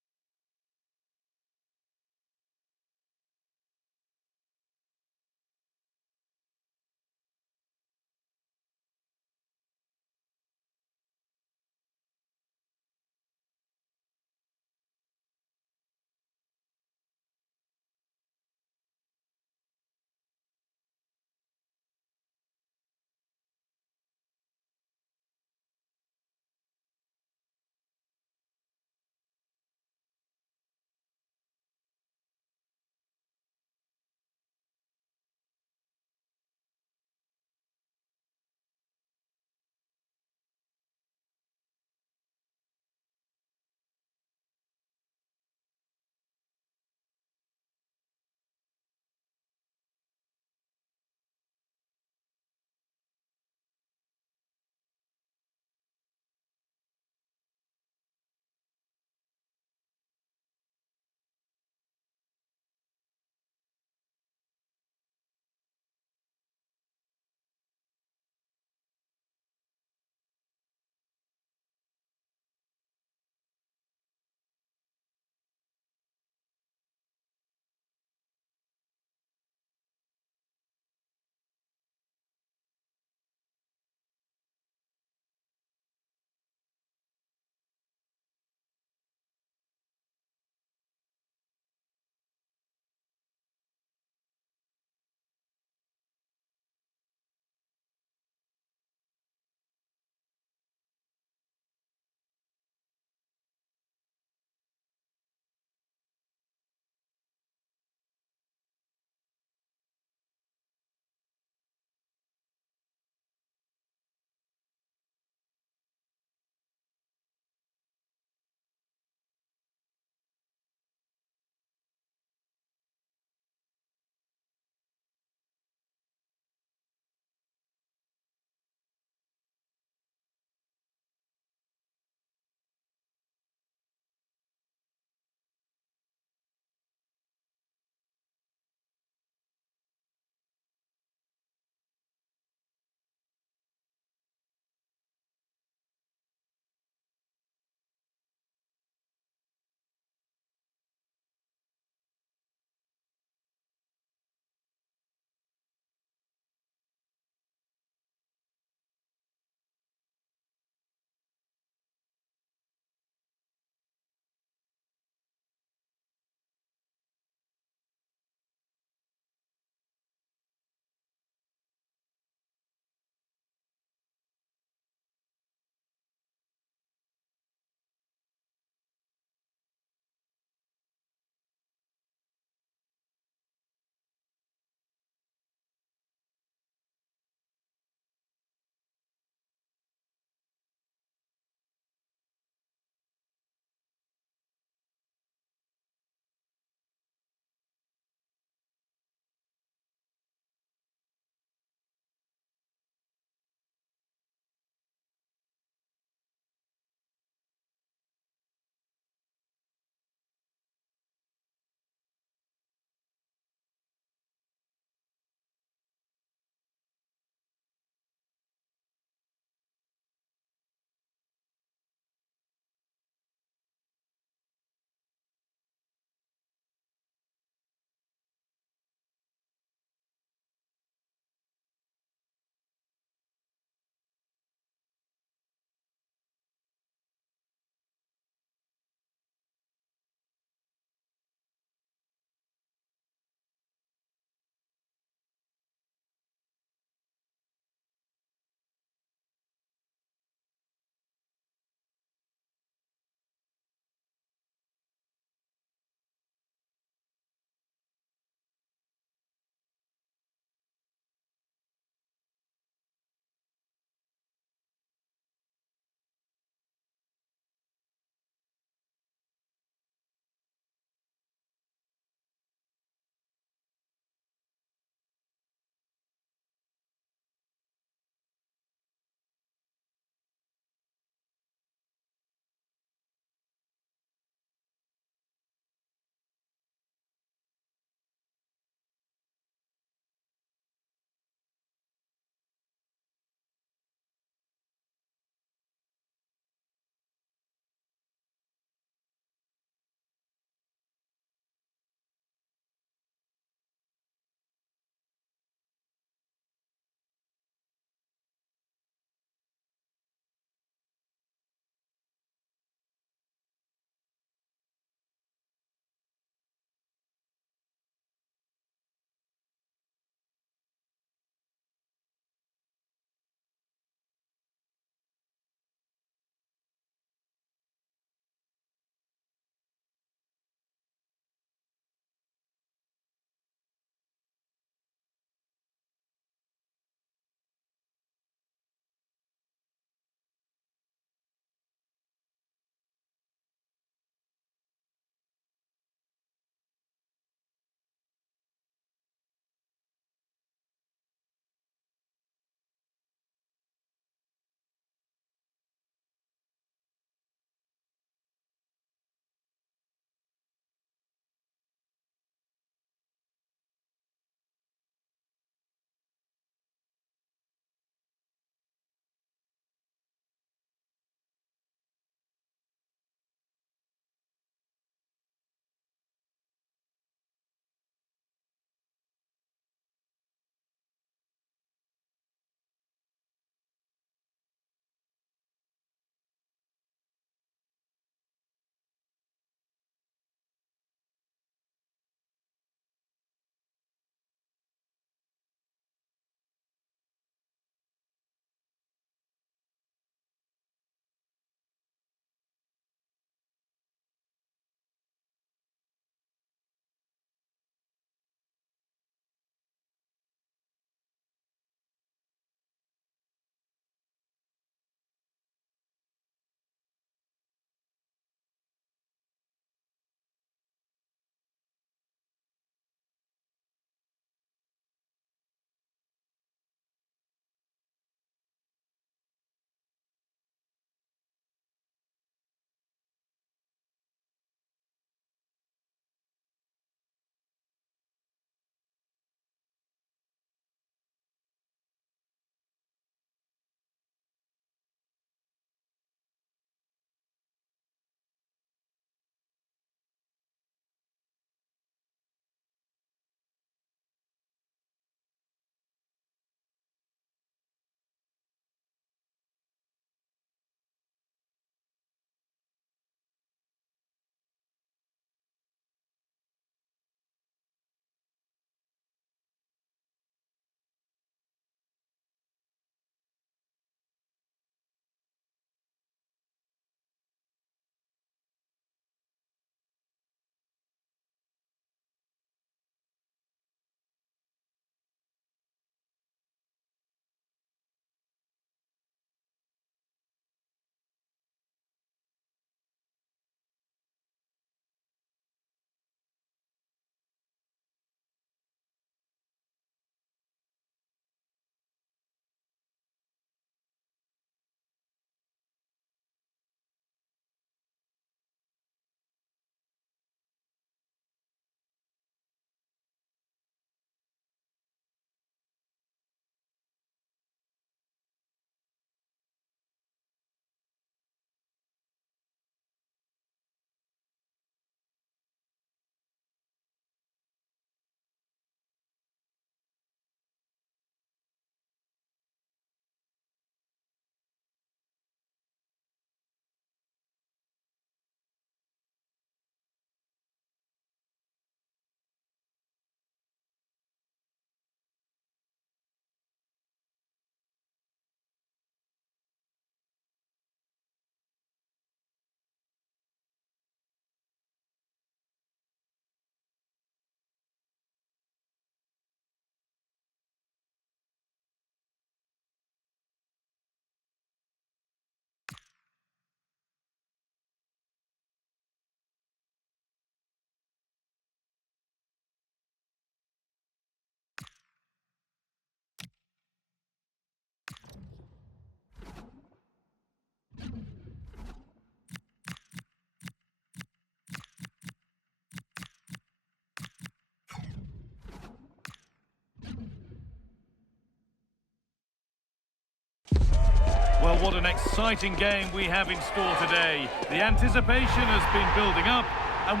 what an exciting game we have in store today. The anticipation has been building up, and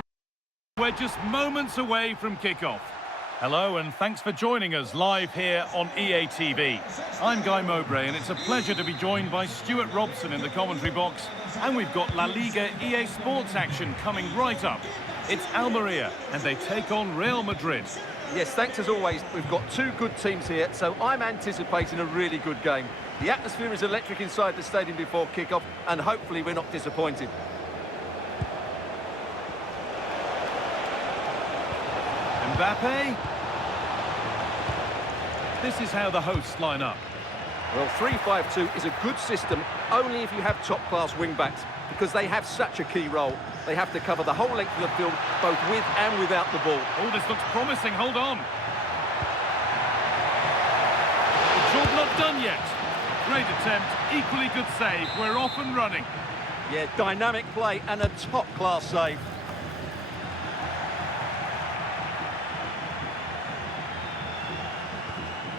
we're just moments away from kickoff. Hello, and thanks for joining us live here on EA TV. I'm Guy Mowbray, and it's a pleasure to be joined by Stuart Robson in the commentary box. And we've got La Liga EA Sports action coming right up. It's Almeria, and they take on Real Madrid. Yes, thanks as always. We've got two good teams here, so I'm anticipating a really good game. The atmosphere is electric inside the stadium before kickoff, and hopefully we're not disappointed. Mbappé. This is how the hosts line up. Well, 3-5-2 is a good system only if you have top-class wing-backs, because they have such a key role. They have to cover the whole length of the field, both with and without the ball. Oh, this looks promising. Hold on. The job not done yet. Great attempt, equally good save. We're off and running. Yeah, dynamic play and a top-class save.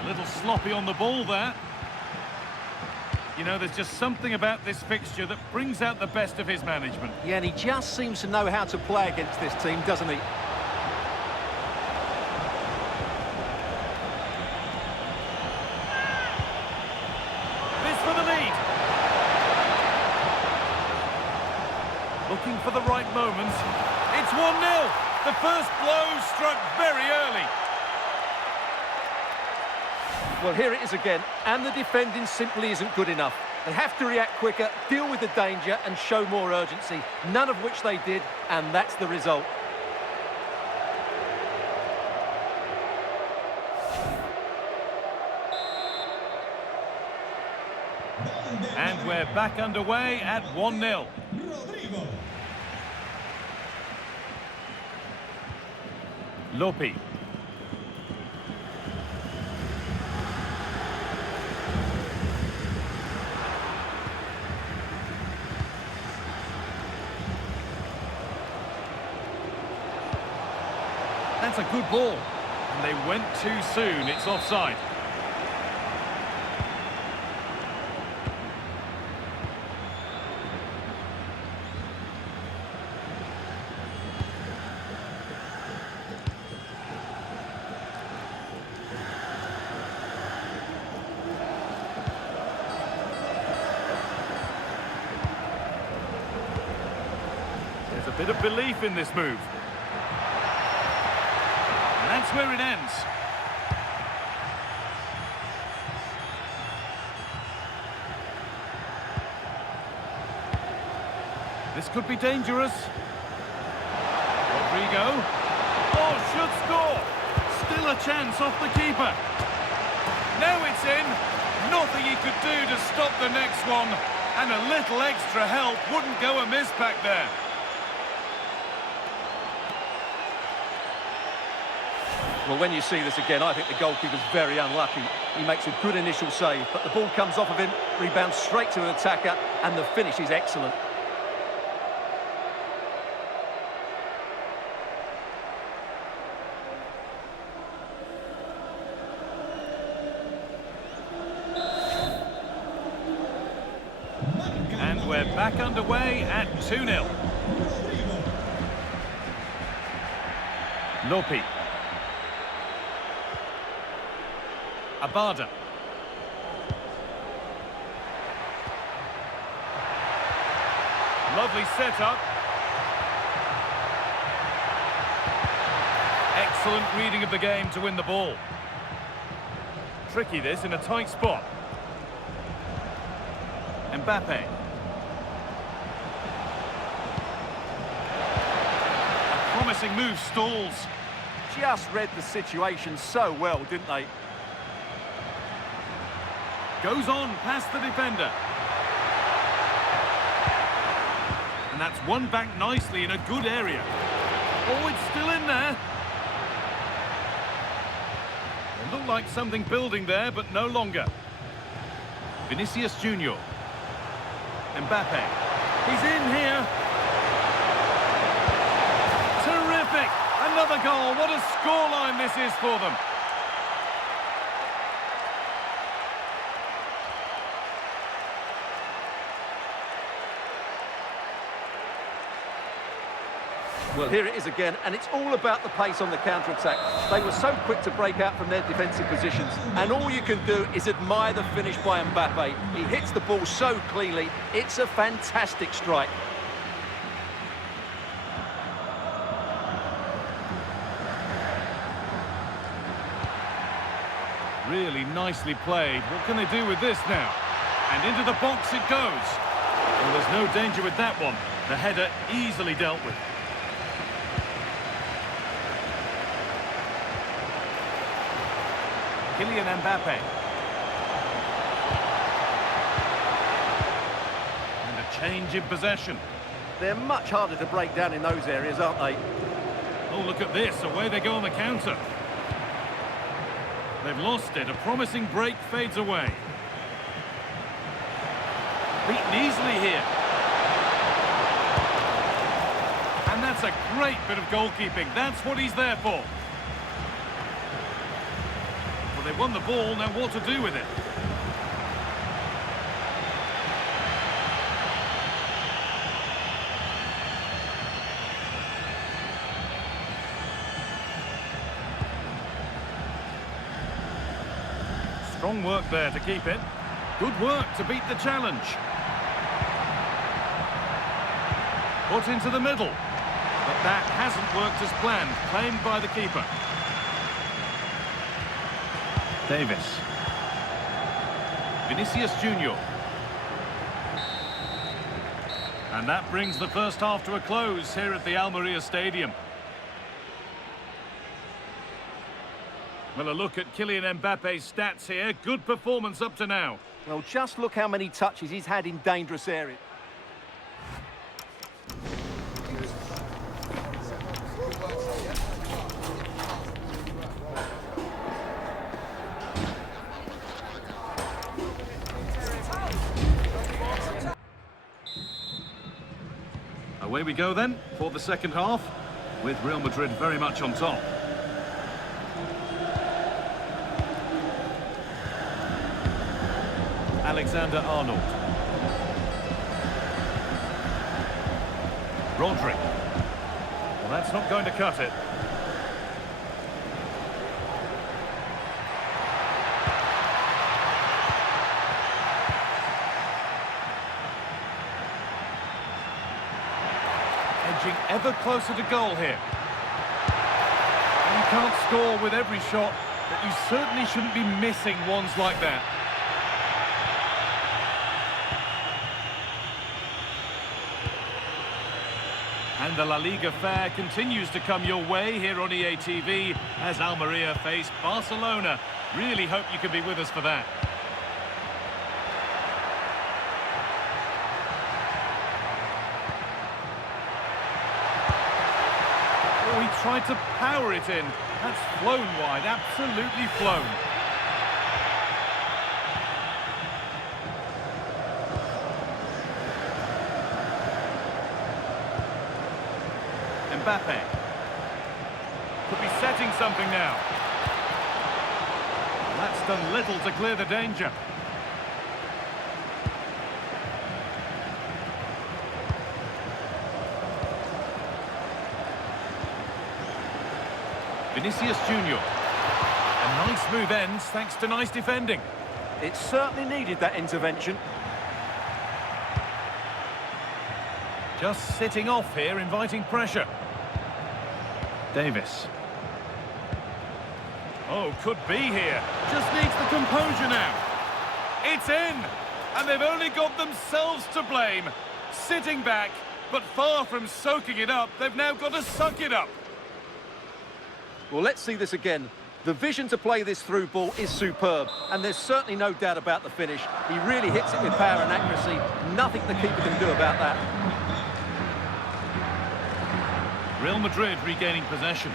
A little sloppy on the ball there. You know, there's just something about this fixture that brings out the best of his management. Yeah, and he just seems to know how to play against this team, doesn't he? This for the lead. Looking for the right moments. It's 1-0. The first blow struck very early. Well, here it is again, and the defending simply isn't good enough. They have to react quicker, deal with the danger, and show more urgency, none of which they did, and that's the result. And we're back underway at 1-0. Lopi. That's a good ball. And they went too soon. It's offside. There's a bit of belief in this move. That's where it ends. This could be dangerous. Rodrigo. Oh, should score. Still a chance off the keeper. Now it's in. Nothing he could do to stop the next one. And a little extra help wouldn't go amiss back there. Well, when you see this again, I think the goalkeeper's very unlucky. He makes a good initial save, but the ball comes off of him, rebounds straight to an attacker, and the finish is excellent. And we're back underway at 2-0. Lopi. Abada. Lovely setup. Excellent reading of the game to win the ball. Tricky this in a tight spot. Mbappé. A promising move stalls. Just read the situation so well, didn't they? Goes on past the defender. And that's won back nicely in a good area. Oh, it's still in there. It looked like something building there, but no longer. Vinicius Junior. Mbappé. He's in here. Terrific. Another goal. What a scoreline this is for them. Well, here it is again, and it's all about the pace on the counter-attack. They were so quick to break out from their defensive positions, and all you can do is admire the finish by Mbappé. He hits the ball so cleanly. It's a fantastic strike. Really nicely played. What can they do with this now? And into the box it goes. Well, there's no danger with that one. The header easily dealt with. Kylian Mbappé. And a change in possession. They're much harder to break down in those areas, aren't they? Oh, look at this. Away they go on the counter. They've lost it. A promising break fades away. Beaten easily here. And that's a great bit of goalkeeping. That's what he's there for. Well, they won the ball. Now what to do with it? Strong work there to keep it. Good work to beat the challenge. Put into the middle. But that hasn't worked as planned. Claimed by the keeper. Davis. Vinicius Junior. And that brings the first half to a close here at the Almeria Stadium. Well, a look at Kylian Mbappe's stats here. Good performance up to now. Well, just look how many touches he's had in dangerous areas. Away we go then for the second half, with Real Madrid very much on top. Alexander-Arnold. Rodri. Well, that's not going to cut it. Edging ever closer to goal here. You can't score with every shot, but you certainly shouldn't be missing ones like that. And the La Liga fare continues to come your way here on EA TV as Almeria face Barcelona. Really hope you can be with us for that. Oh, he tried to power it in. That's flown wide, absolutely flown. Mbappé could be setting something now. That's done little to clear the danger. Vinicius Junior. A nice move ends thanks to nice defending. It certainly needed that intervention. Just sitting off here, inviting pressure. Davis. Oh, could be here. Just needs the composure now. It's in! And they've only got themselves to blame. Sitting back, but far from soaking it up, they've now got to suck it up. Well, let's see this again. The vision to play this through ball is superb, and there's certainly no doubt about the finish. He really hits it with power and accuracy. Nothing the keeper can do about that. Real Madrid regaining possession.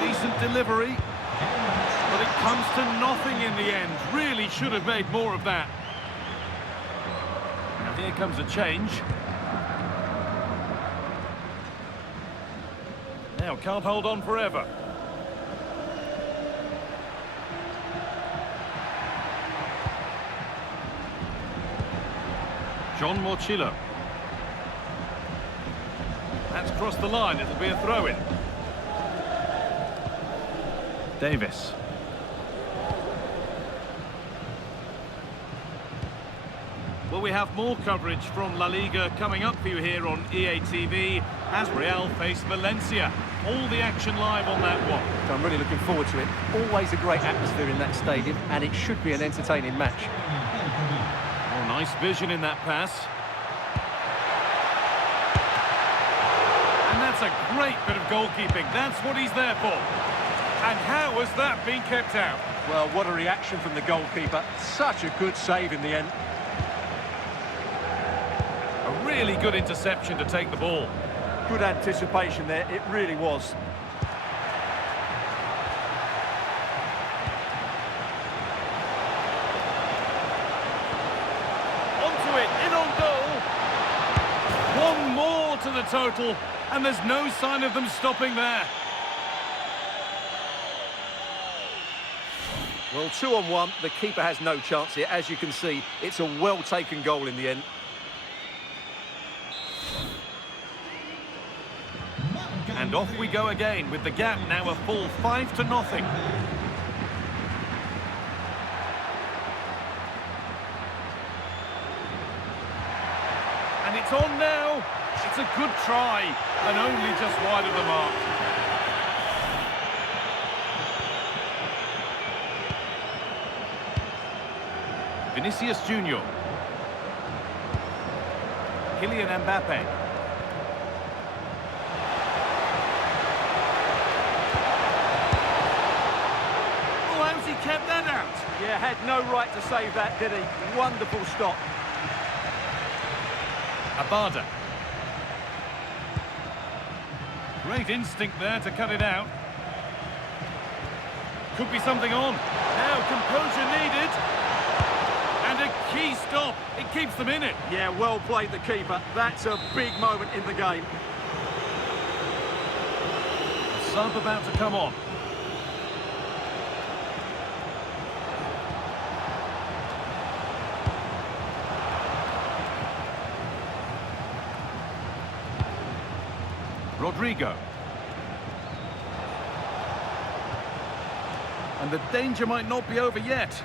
Decent delivery, but it comes to nothing in the end. Really should have made more of that. Now here comes a change. Now can't hold on forever. John Morchillo. That's crossed the line, it'll be a throw-in. Davis. Well, we have more coverage from La Liga coming up for you here on EA TV as Real face Valencia. All the action live on that one. I'm really looking forward to it. Always a great atmosphere in that stadium, and it should be an entertaining match. Oh, nice vision in that pass. And that's a great bit of goalkeeping. That's what he's there for. And how has that been kept out? Well, what a reaction from the goalkeeper. Such a good save in the end. A really good interception to take the ball. Good anticipation there, it really was. Onto it, in on goal. One more to the total, and there's no sign of them stopping there. Well, 2-on-1, the keeper has no chance here. As you can see, it's a well-taken goal in the end. And off we go again, with the gap now a full 5-0. And it's on now. It's a good try, and only just wide of the mark. Vinicius Junior. Kylian Mbappé. Oh, how's he kept that out? Yeah, had no right to save that, did he? Wonderful stop. Abada. Great instinct there to cut it out. Could be something on. Now composure needed. And a key stop. It keeps them in it. Yeah, well played the keeper. That's a big moment in the game. A sub about to come on. Rodrigo. And the danger might not be over yet.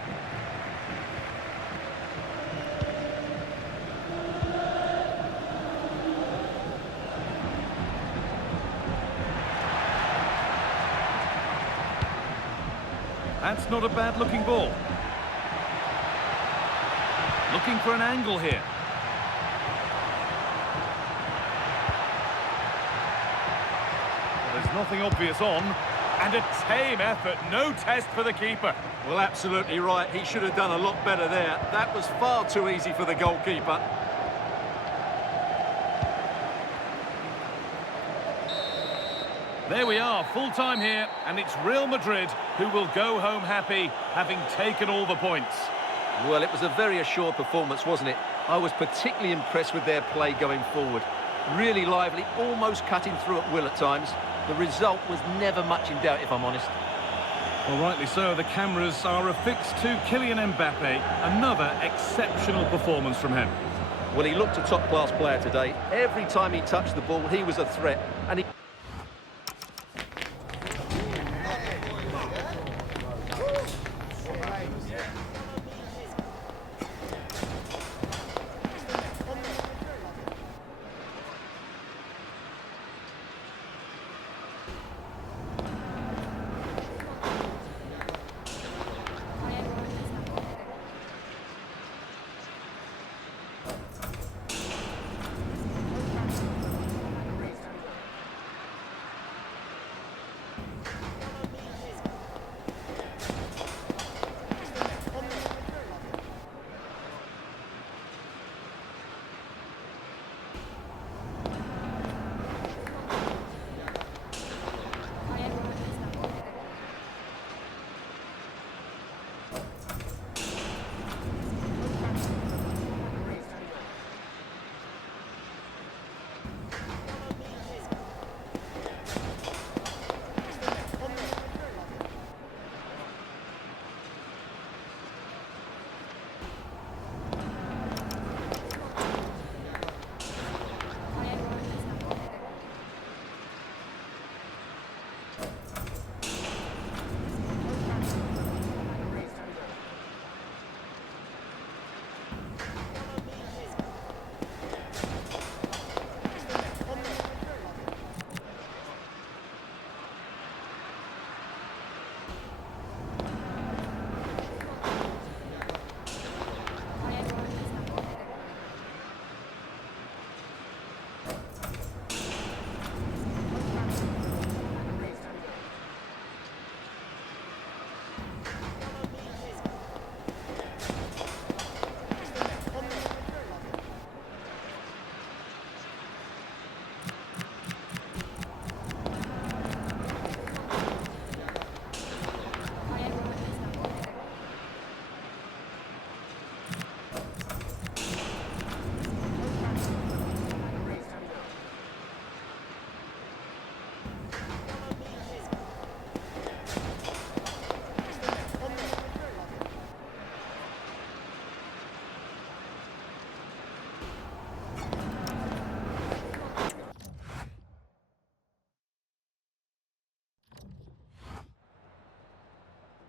That's not a bad-looking ball. Looking for an angle here. There's nothing obvious on. And a tame effort, no test for the keeper. Well, absolutely right. He should have done a lot better there. That was far too easy for the goalkeeper. There we are, full time here, and it's Real Madrid who will go home happy, having taken all the points. Well, it was a very assured performance, wasn't it? I was particularly impressed with their play going forward. Really lively, almost cutting through at will at times. The result was never much in doubt, if I'm honest. Well, rightly so. The cameras are affixed to Kylian Mbappé. Another exceptional performance from him. Well, he looked a top-class player today. Every time he touched the ball, he was a threat. And he...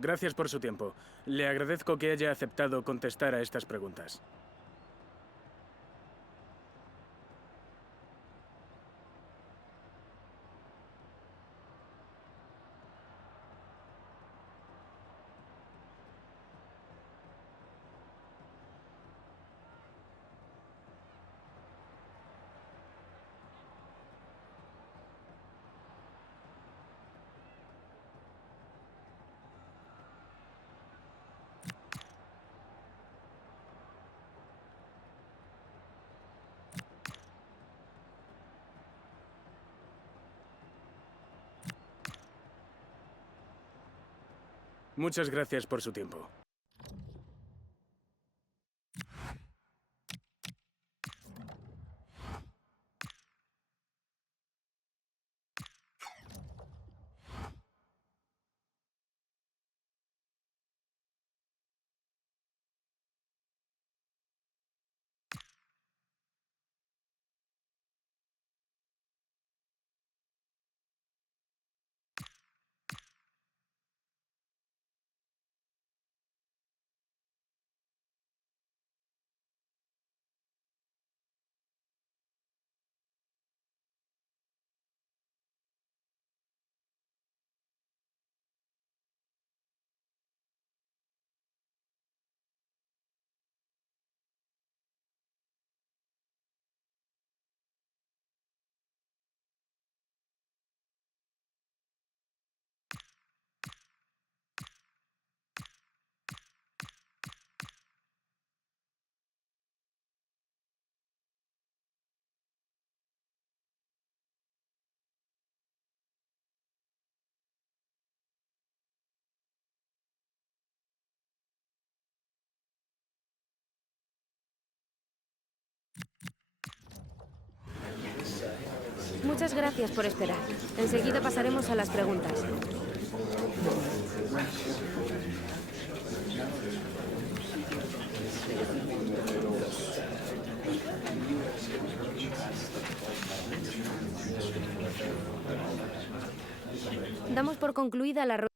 Gracias por su tiempo. Le agradezco que haya aceptado contestar a estas preguntas. Muchas gracias por su tiempo. Muchas gracias por esperar. Enseguida pasaremos a las preguntas. Damos por concluida la ronda.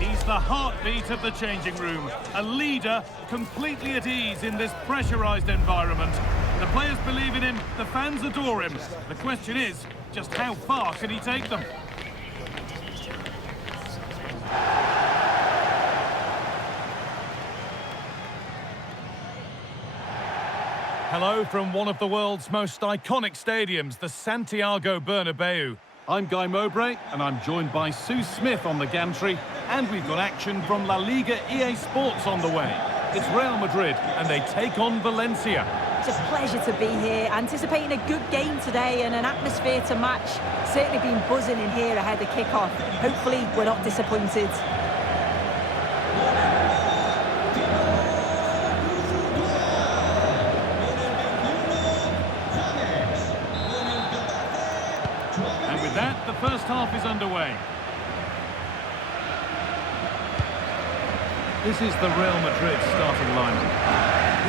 He's the heartbeat of the changing room, a leader completely at ease in this pressurised environment. The players believe in him, the fans adore him. The question is, just how far can he take them? Hello from one of the world's most iconic stadiums, the Santiago Bernabeu. I'm Guy Mowbray, and I'm joined by Sue Smith on the gantry, and we've got action from La Liga EA Sports on the way. It's Real Madrid, and they take on Valencia. It's a pleasure to be here, anticipating a good game today and an atmosphere to match. Certainly been buzzing in here ahead of kick-off. Hopefully we're not disappointed. And with that, the first half is underway. This is the Real Madrid starting lineup.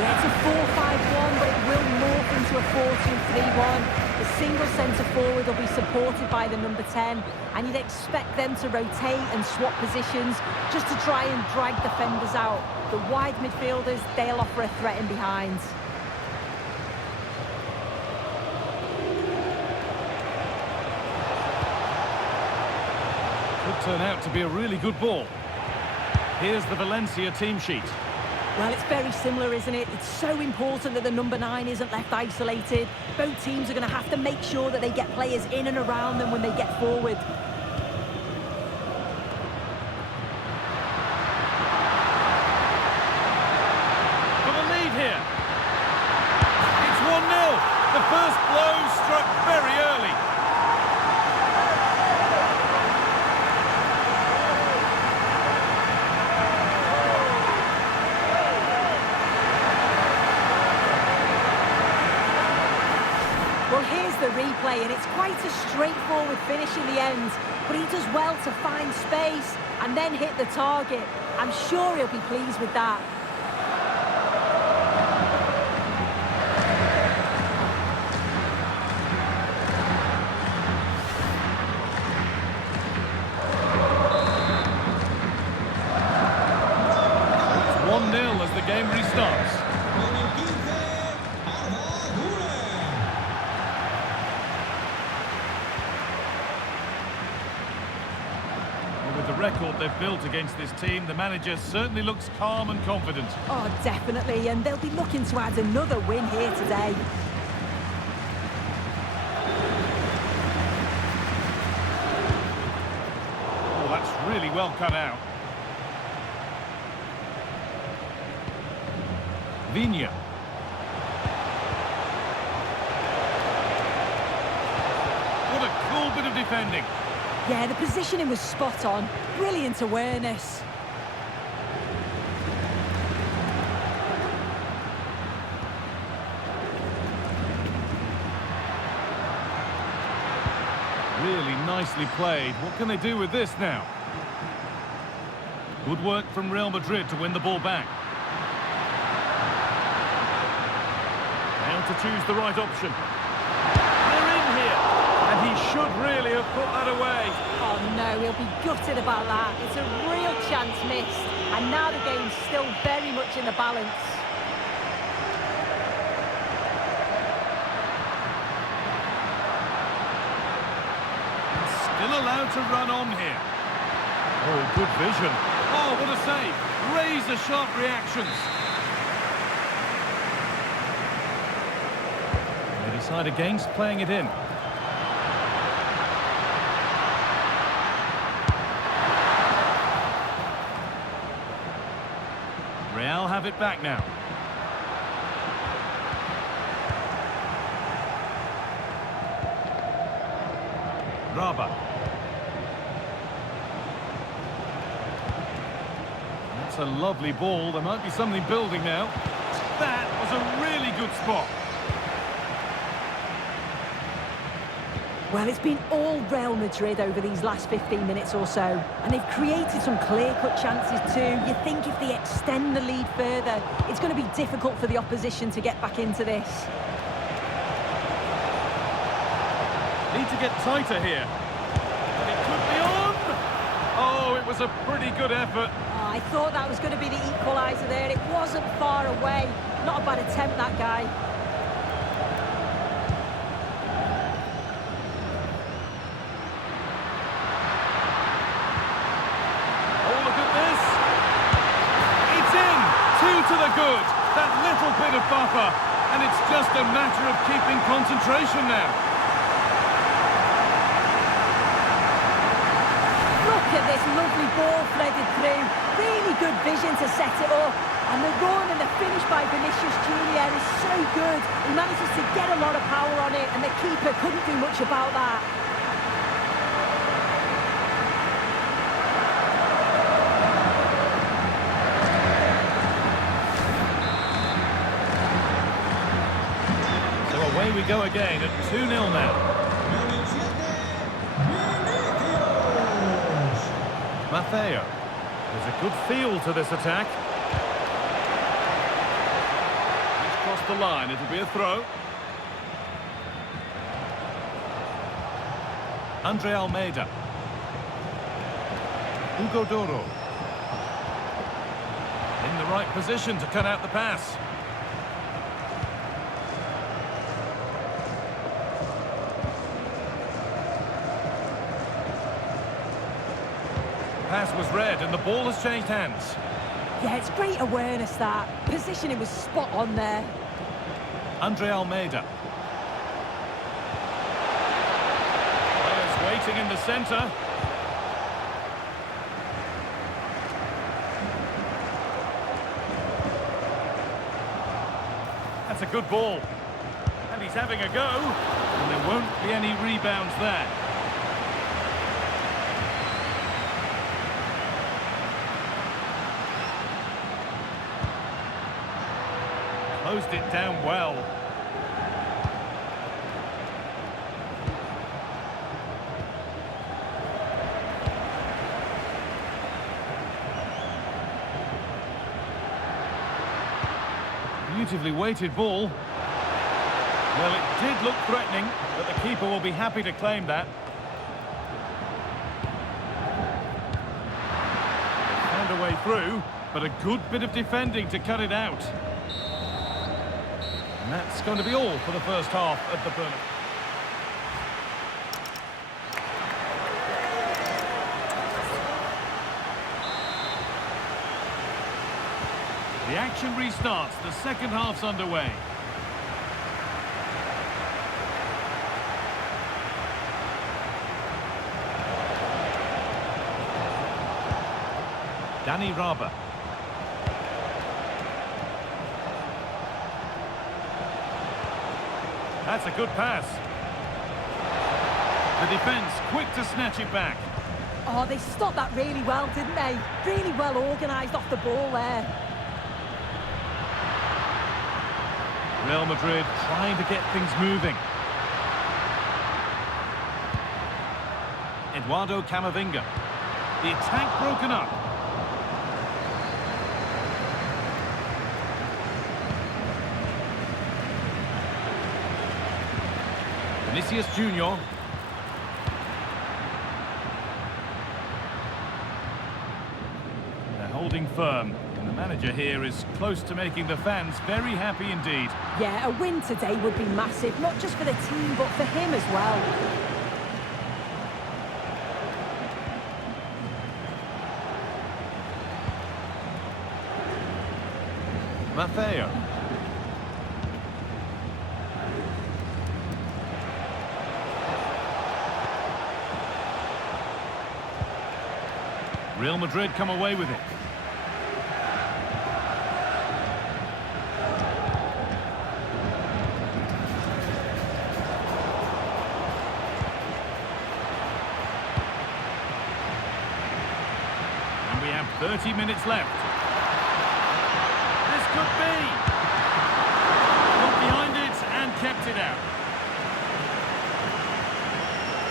Yeah, it's a 4-5-1, but it will morph into a 4-2-3-1. The single centre-forward will be supported by the number 10, and you'd expect them to rotate and swap positions just to try and drag defenders out. The wide midfielders, they'll offer a threat in behind. turn out to be a really good ball. Here's the Valencia team sheet. Well, it's very similar, isn't it? It's so important that the number 9 isn't left isolated. Both teams are going to have to make sure that they get players in and around them when they get forward. For the lead here. It's 1-0. The first blow struck very early. Well, here's the replay, and it's quite a straightforward finish in the end. But he does well to find space and then hit the target. I'm sure he'll be pleased with that. It's 1-0 as the game restarts. With the record they've built against this team, the manager certainly looks calm and confident. Oh, definitely, and they'll be looking to add another win here today. Oh, that's really well cut out. Viña. What a cool bit of defending. Yeah, the positioning was spot on. Brilliant awareness. Really nicely played. What can they do with this now? Good work from Real Madrid to win the ball back. Now to choose the right option. They're in here, and he should really have put that away. Oh no, he'll be gutted about that. It's a real chance missed. And now the game's still very much in the balance. Still allowed to run on here. Oh, good vision. Oh, what a save. Razor-sharp reactions. They decide against playing it in. Real have it back now. Raba. That's a lovely ball. There might be something building now. That was a really good spot. Well, it's been all Real Madrid over these last 15 minutes or so, and they've created some clear-cut chances too. You think if they extend the lead further, it's going to be difficult for the opposition to get back into this. Need to get tighter here. And it could be on! Oh, it was a pretty good effort. Oh, I thought that was going to be the equaliser there. It wasn't far away. Not a bad attempt, that guy. To the good, that little bit of buffer, and it's just a matter of keeping concentration now. Look at this lovely ball threaded through. Really good vision to set it up. And the run and the finish by Vinicius Junior is so good. He manages to get a lot of power on it, and the keeper couldn't do much about that. Away we go again at 2-0 now. Matteo. There's a good feel to this attack. He's crossed the line. It'll be a throw. Andre Almeida. Hugo Doro. In the right position to cut out the pass. pass was read and the ball has changed hands. Yeah, it's great awareness, that. Positioning was spot on there. Andre Almeida. Players waiting in the centre. That's a good ball. And he's having a go. And there won't be any rebounds there. Closed it down well. Beautifully weighted ball. Well, it did look threatening, but the keeper will be happy to claim that. Found a way through, but a good bit of defending to cut it out. And that's going to be all for the first half of the Burnham. The action restarts. The second half's underway. Danny Raba. That's a good pass. The defence quick to snatch it back. Oh, they stopped that really well, didn't they? Really well organised off the ball there. Real Madrid trying to get things moving. Eduardo Camavinga. The attack broken up. Vinicius Junior. They're holding firm, and the manager here is close to making the fans very happy indeed. Yeah, a win today would be massive, not just for the team, but for him as well. Maffeo. Real Madrid come away with it. And we have 30 minutes left. This could be. Got behind it and kept it out.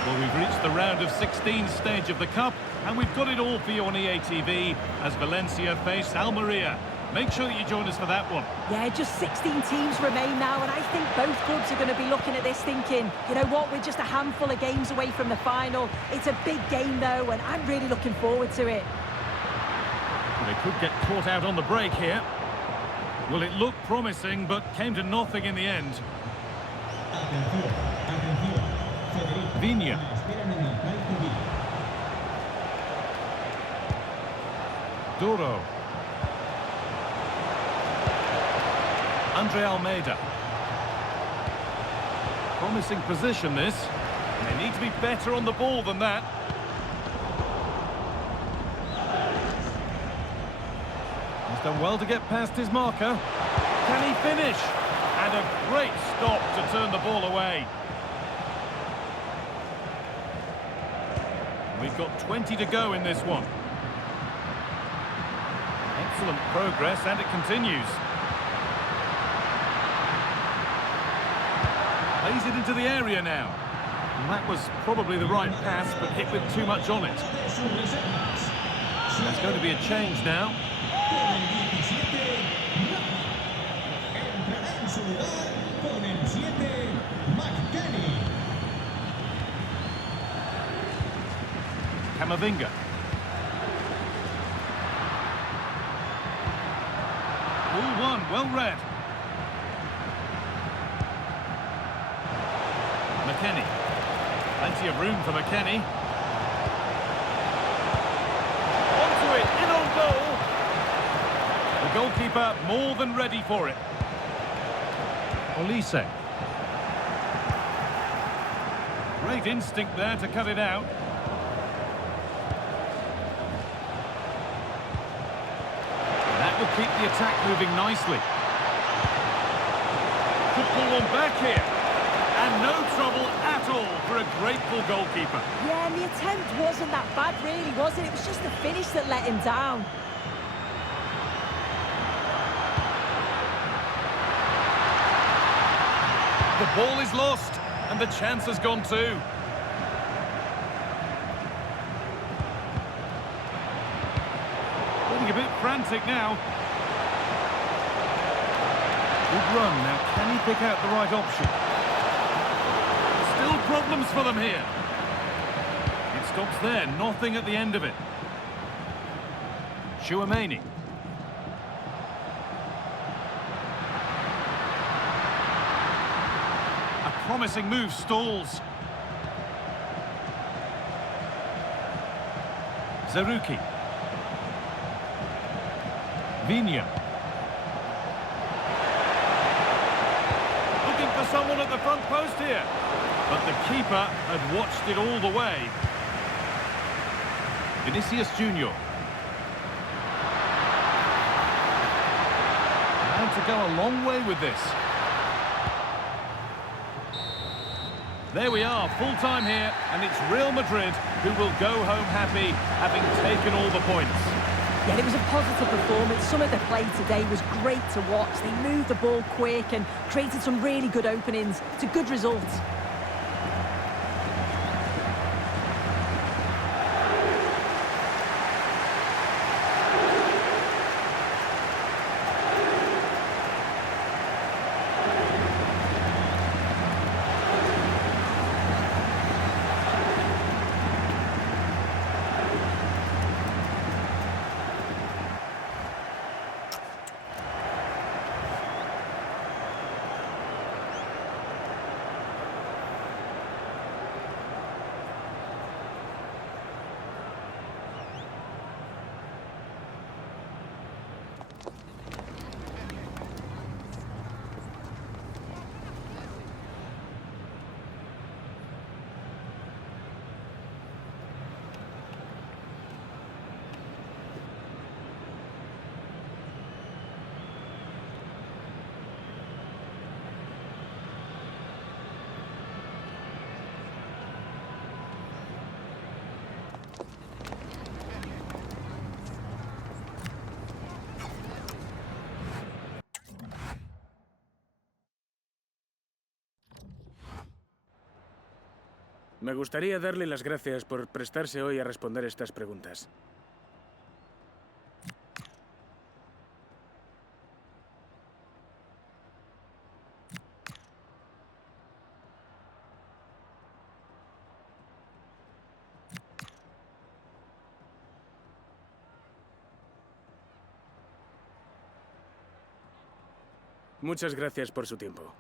Well, we've reached the round of 16 stage of the Cup. And we've got it all for you on EA TV as Valencia face Almeria. Make sure that you join us for that one. Yeah, just 16 teams remain now, and I think both clubs are going to be looking at this thinking, you know what, we're just a handful of games away from the final. It's a big game, though, and I'm really looking forward to it. They could get caught out on the break here. Well, it looked promising, but came to nothing in the end. Viña. Duro. Andre Almeida. Promising position, this. They need to be better on the ball than that. He's done well to get past his marker. Can he finish? And a great stop to turn the ball away. We've got 20 to go in this one. Excellent progress, and it continues. Plays it into the area now. And that was probably the right pass, but hit with too much on it. There's going to be a change now. Camavinga. Ball one, well read. McKennie. Plenty of room for McKennie. The goalkeeper more than ready for it. Olise. Great instinct there to cut it out. That will keep the attack moving nicely. Could pull one back here. And no trouble at all for a grateful goalkeeper. Yeah, and the attempt wasn't that bad, really, was it? It was just the finish that let him down. The ball is lost, and the chance has gone too. Getting a bit frantic now. Good run. Now, can he pick out the right option? Still problems for them here. It stops there. Nothing at the end of it. Chouameni. A promising move stalls. Zerouki. Viña. Looking for someone at the front post here. But the keeper had watched it all the way. Vinicius Junior. Now to go a long way with this. There we are, full time here, and it's Real Madrid who will go home happy, having taken all the points. Yeah, it was a positive performance. Some of the play today was great to watch. They moved the ball quick and created some really good openings. It's a good result. Me gustaría darle las gracias por prestarse hoy a responder estas preguntas. Muchas gracias por su tiempo.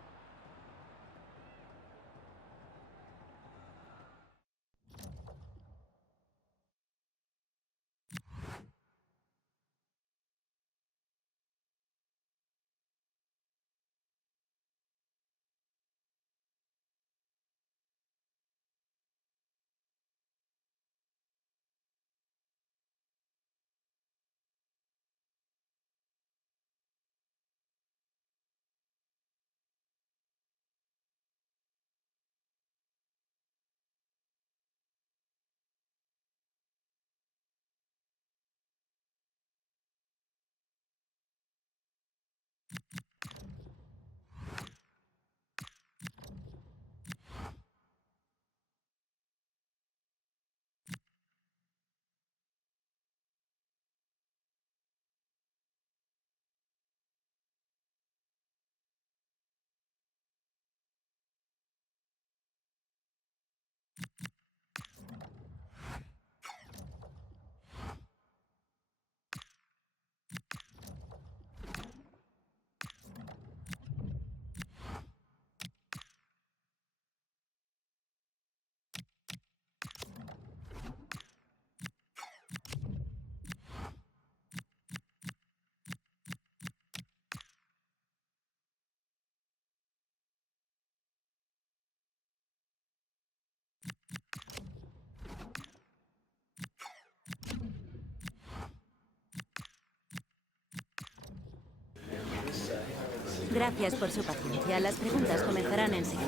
Gracias por su paciencia. Las preguntas comenzarán enseguida.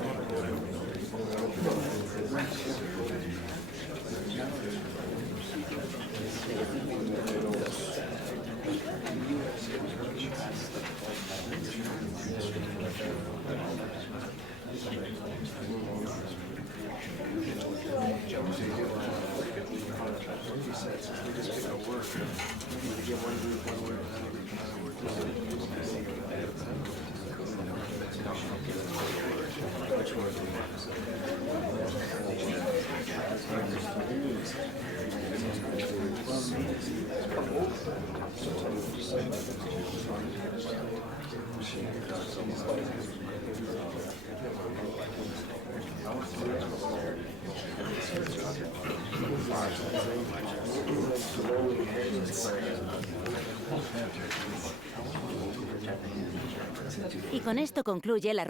Y con esto concluye la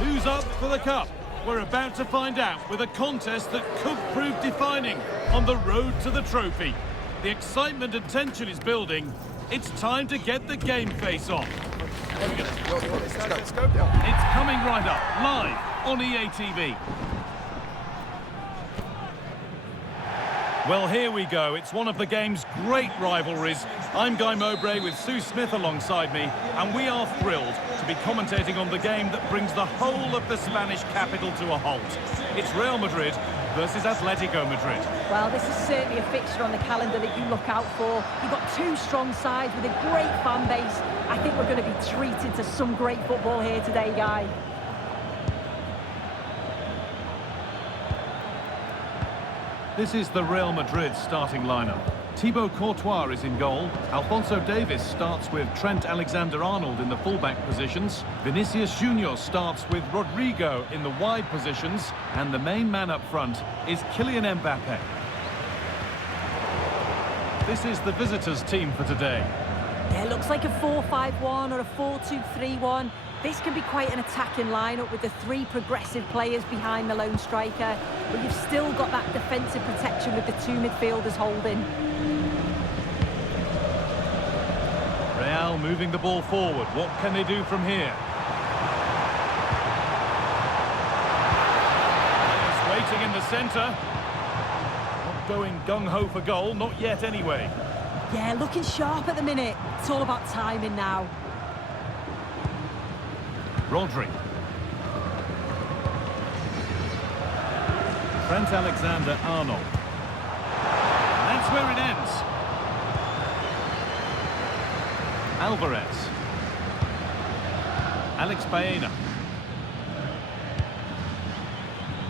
Who's up for the cup? We're about to find out with a contest that could prove defining on the road to the trophy. The excitement and tension is building. It's time to get the game face off. It's coming right up, live on EA TV. Well, here we go. It's one of the game's great rivalries. I'm Guy Mowbray with Sue Smith alongside me, and we are thrilled to be commentating on the game that brings the whole of the Spanish capital to a halt. It's Real Madrid versus Atletico Madrid. Well, this is certainly a fixture on the calendar that you look out for. You've got two strong sides with a great fan base. I think we're going to be treated to some great football here today, Guy. This is the Real Madrid starting lineup. Thibaut Courtois is in goal. Alphonso Davies starts with Trent Alexander-Arnold in the fullback positions. Vinicius Junior starts with Rodrigo in the wide positions. And the main man up front is Kylian Mbappé. This is the visitors' team for today. Yeah, it looks like a 4-5-1 or a 4-2-3-1. This can be quite an attacking lineup with the three progressive players behind the lone striker, but you've still got that defensive protection with the two midfielders holding. Real moving the ball forward. What can they do from here? It's waiting in the centre. Not going gung-ho for goal, not yet anyway. Yeah, looking sharp at the minute. It's all about timing now. Rodri. Trent Alexander-Arnold. That's where it ends. Alvarez. Alex Baena.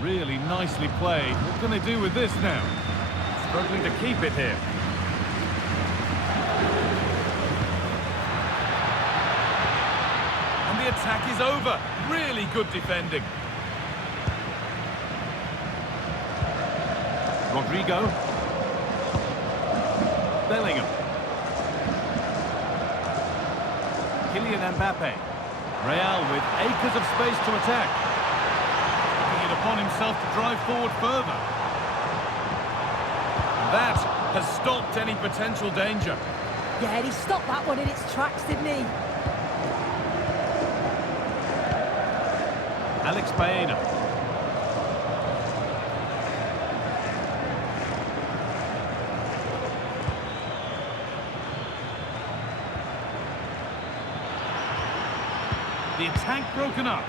Really nicely played. What can they do with this now? Struggling to keep it here. The attack is over. Really good defending. Rodrigo. Bellingham. Kylian Mbappé. Real with acres of space to attack. Taking it upon himself to drive forward further. That has stopped any potential danger. Yeah, he stopped that one in its tracks, didn't he? Alex Baena. The attack broken up.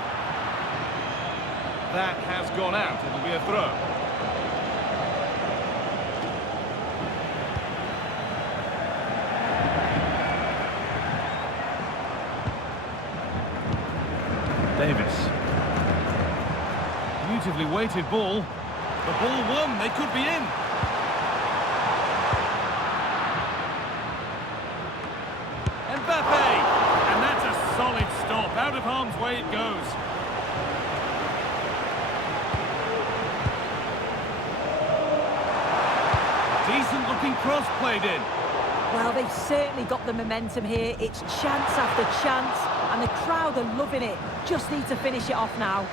That has gone out. It'll be a throw. Davis. Beautifully weighted ball. The ball won, they could be in. Mbappé! And that's a solid stop. Out of harm's way it goes. Decent looking cross played in. Well, they've certainly got the momentum here. It's chance after chance, and the crowd are loving it. Just need to finish it off now.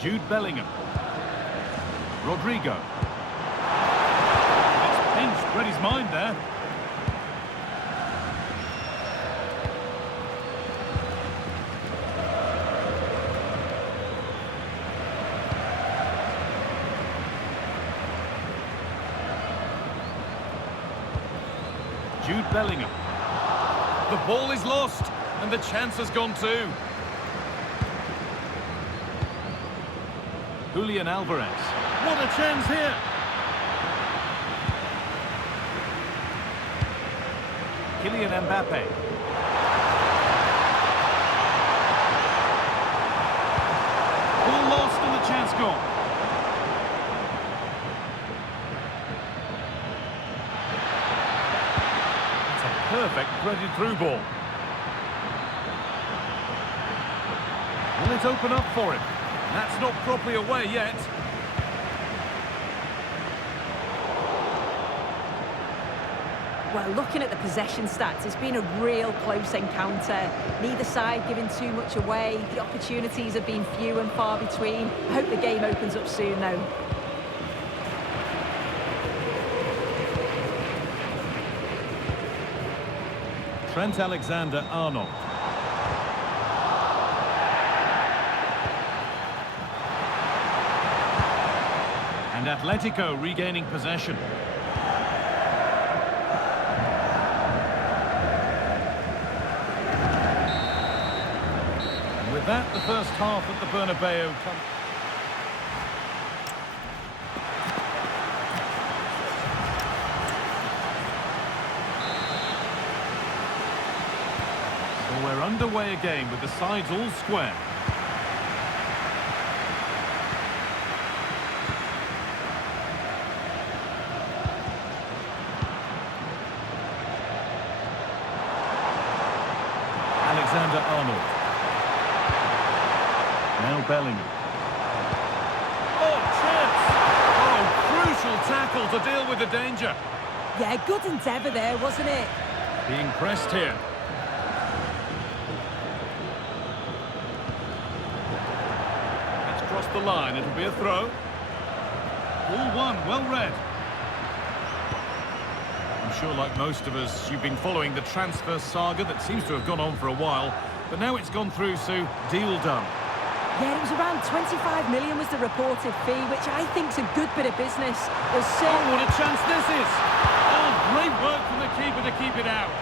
Jude Bellingham. Rodrigo. It's pinched, read his mind there. Jude Bellingham. The ball is lost, and the chance has gone too. Julian Alvarez. What a chance here! Kylian Mbappé. Ball lost and the chance gone. It's a perfect threaded through ball. Will it open up for him? That's not properly away yet. Well, looking at the possession stats, it's been a real close encounter. Neither side giving too much away. The opportunities have been few and far between. I hope the game opens up soon, though. Trent Alexander-Arnold. And Atletico regaining possession. And with that, the first half at the Bernabeu comes. So we're underway again with the sides all square. Alexander-Arnold. Now Bellingham. Oh, chance! Oh, crucial tackle to deal with the danger. Yeah, good endeavour there, wasn't it? Being pressed here. That's crossed the line, it'll be a throw. Ball one, well read. I'm sure, like most of us, you've been following the transfer saga that seems to have gone on for a while, but now it's gone through, so deal done. Yeah, it was around 25 million was the reported fee, which I think's a good bit of business. Oh, what a chance this is! Oh, great work from the keeper to keep it out.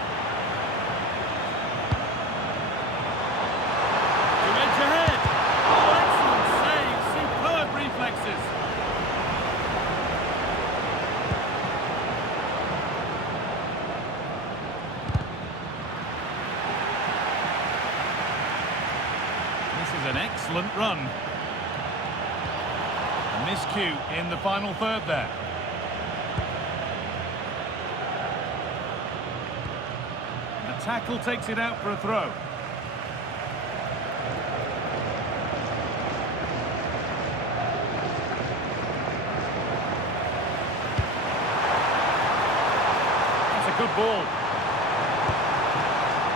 To edge ahead. Oh, excellent save, superb reflexes. An excellent run. A miscue in the final third there. The tackle takes it out for a throw. That's a good ball.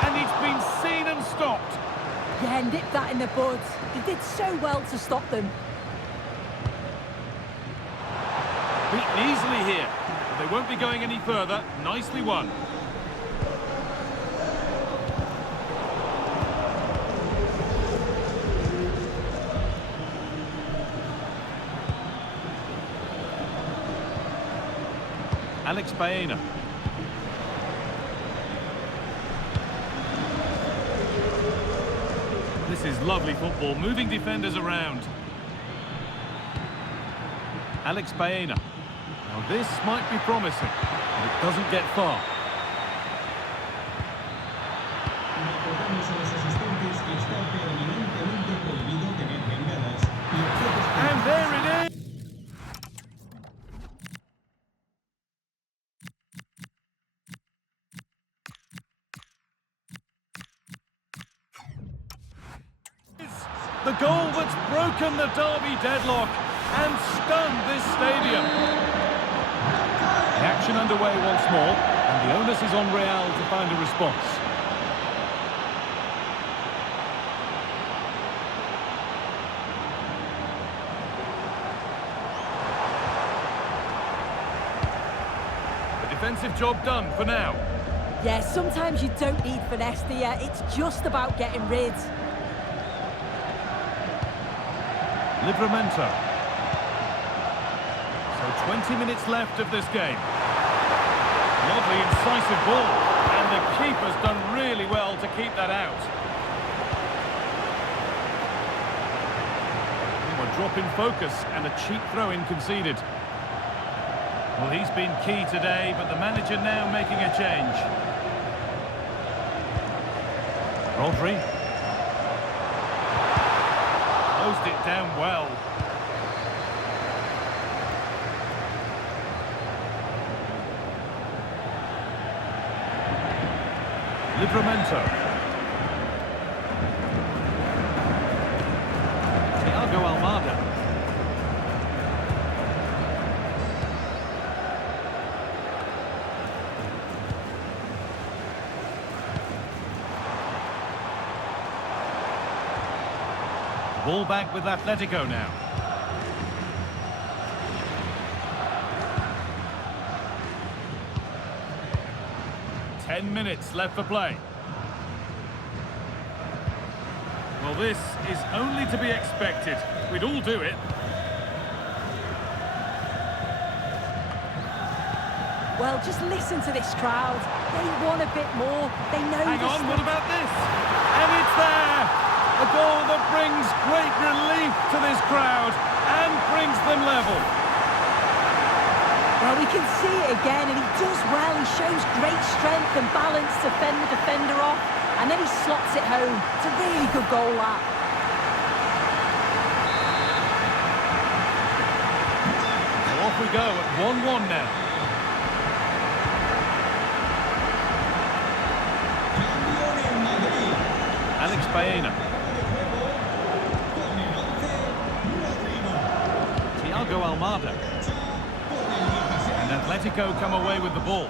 And it's been seen and stopped. Yeah, nipped that in the bud. They did so well to stop them. Beaten easily here, but they won't be going any further. Nicely won. Alex Baena. This is lovely football, moving defenders around. Alex Baena. Now this might be promising, but it doesn't get far. Recordamos a los asistentes que está terminantemente prohibido tener bengalas y objetos. And there it is! The goal that's broken the derby deadlock and stunned this stadium. The action underway once more, and the onus is on Real to find a response. The defensive job done for now. Yeah, sometimes you don't need finesse, do you? It's just about getting rid. Livramento. So 20 minutes left of this game. Lovely incisive ball, and the keeper's done really well to keep that out. A drop in focus and a cheap throw-in conceded. Well, he's been key today, but the manager now making a change. Rodri. Closed it down well. Livramento. Thiago Almada. Ball back with Atletico now. Ten minutes left for play. Well, this is only to be expected. We'd all do it. Well, just listen to this crowd. They want a bit more. They know. Hang on, what about this? And it's there! A goal that brings great relief to this crowd and brings them level. Well, we can see it again, and he does well. He shows great strength and balance to fend the defender off, and then he slots it home. It's a really good goal, that. So off we go at 1-1 now. Alex Baena. Thiago Almada. And Atletico come away with the ball.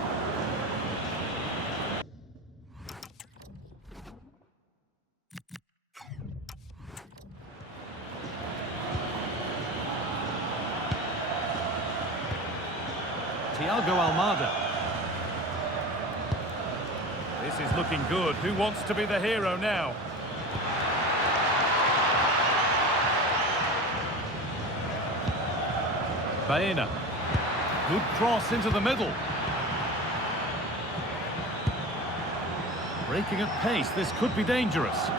Thiago Almada. This is looking good. Who wants to be the hero now? Baena. Good cross into the middle. Breaking at pace, this could be dangerous.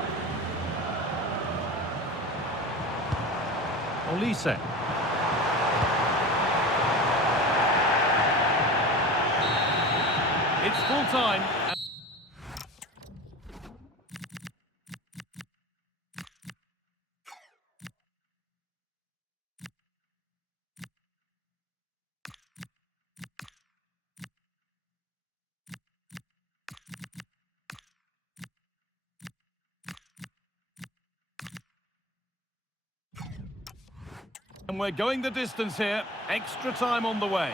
Olise. It's full time. And we're going the distance here. Extra time on the way.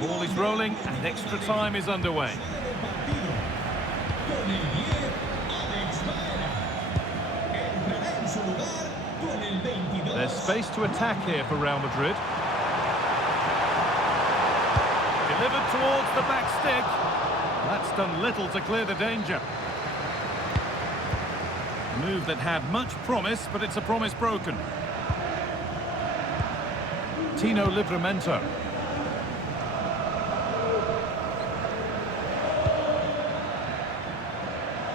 Ball is rolling and extra time is underway. There's space to attack here for Real Madrid. Delivered towards the back stick. That's done little to clear the danger. A move that had much promise, but it's a promise broken. Tino Livramento.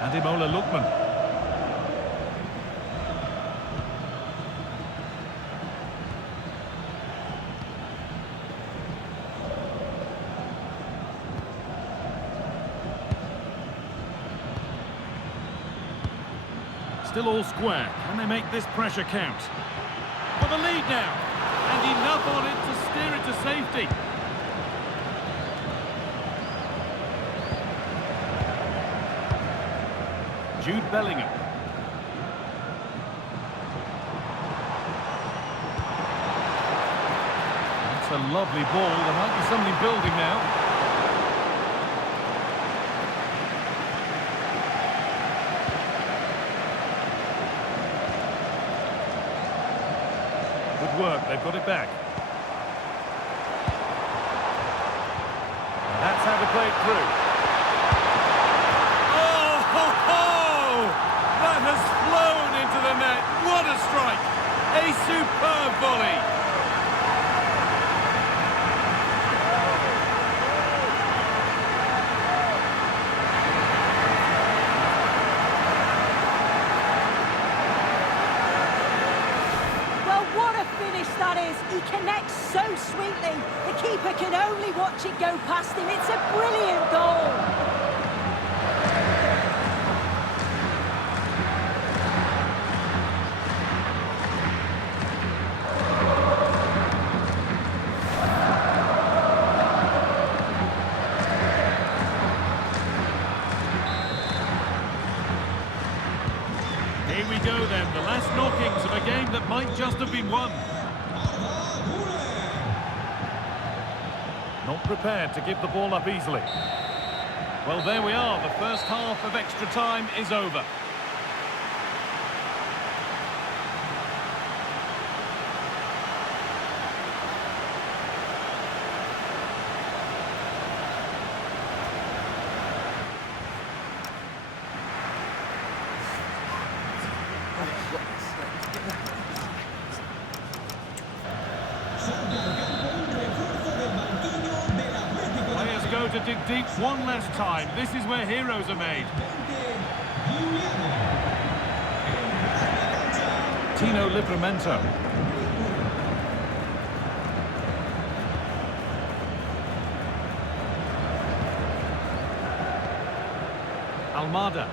Ademola Lookman. Still all square. Can they make this pressure count? For the lead now. And enough on it to steer it to safety. Jude Bellingham. That's a lovely ball. There might be something building now. Work, they've got it back. That's how to play it through. Oh, ho, ho! That has flown into the net. What a strike! A superb volley. That is, he connects so sweetly. The keeper can only watch it go past him. It's a brilliant goal. Here we go then, the last knockings of a game that might just have been won. Not prepared to give the ball up easily. Well, there we are. The first half of extra time is over. To dig deep one last time. This is where heroes are made. Tino Livramento. Almada.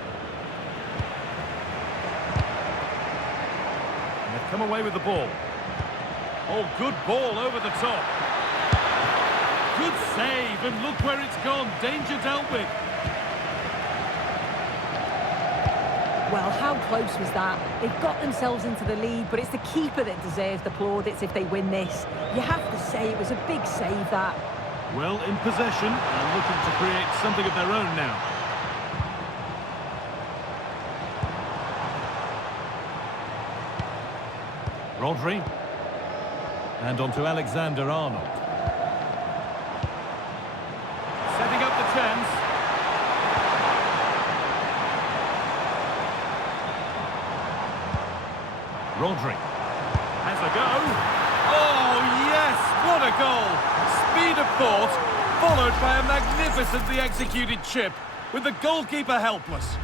And they've come away with the ball. Oh, good ball over the top. Good save, and look where it's gone. Danger dealt with. Well, how close was that? They've got themselves into the lead, but it's the keeper that deserves the plaudits if they win this. You have to say it was a big save, that. Well, in possession and looking to create something of their own now. Rodri. And on to Alexander-Arnold. Setting up the chance. Rodri has a go. Oh, yes! What a goal! Speed of thought, followed by a magnificently executed chip, with the goalkeeper helpless.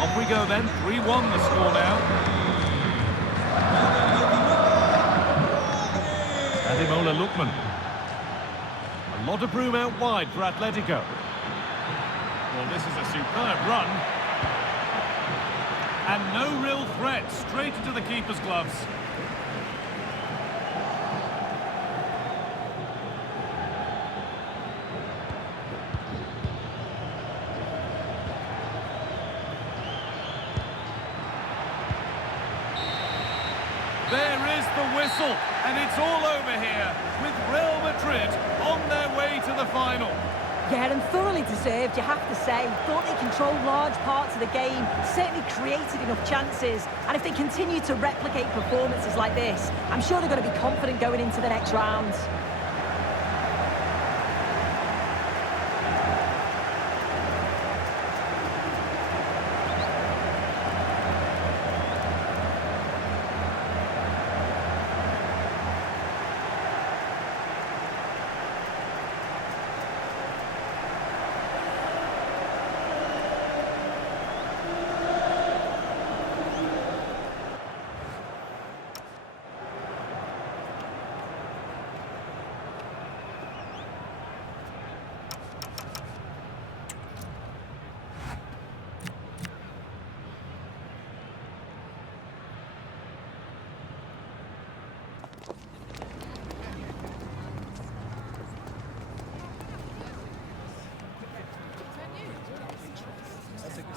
Off we go then, 3-1 the score now. Ademola Lookman. A lot of room out wide for Atletico. Well, this is a superb run. And no real threat, straight into the keeper's gloves. whistle, and it's all over here, with Real Madrid on their way to the final. Yeah, and thoroughly deserved, you have to say. Thought they controlled large parts of the game, certainly created enough chances. And if they continue to replicate performances like this, I'm sure they're going to be confident going into the next round.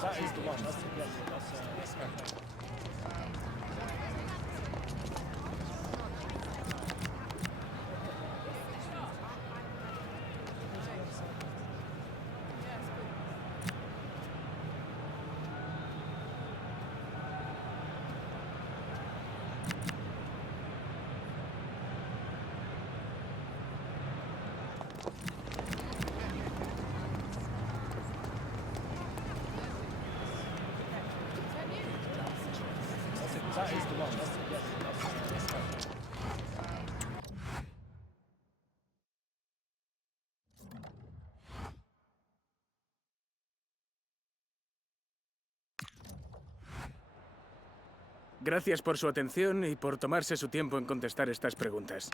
That is the one. That's the one. Gracias por su atención y por tomarse su tiempo en contestar estas preguntas.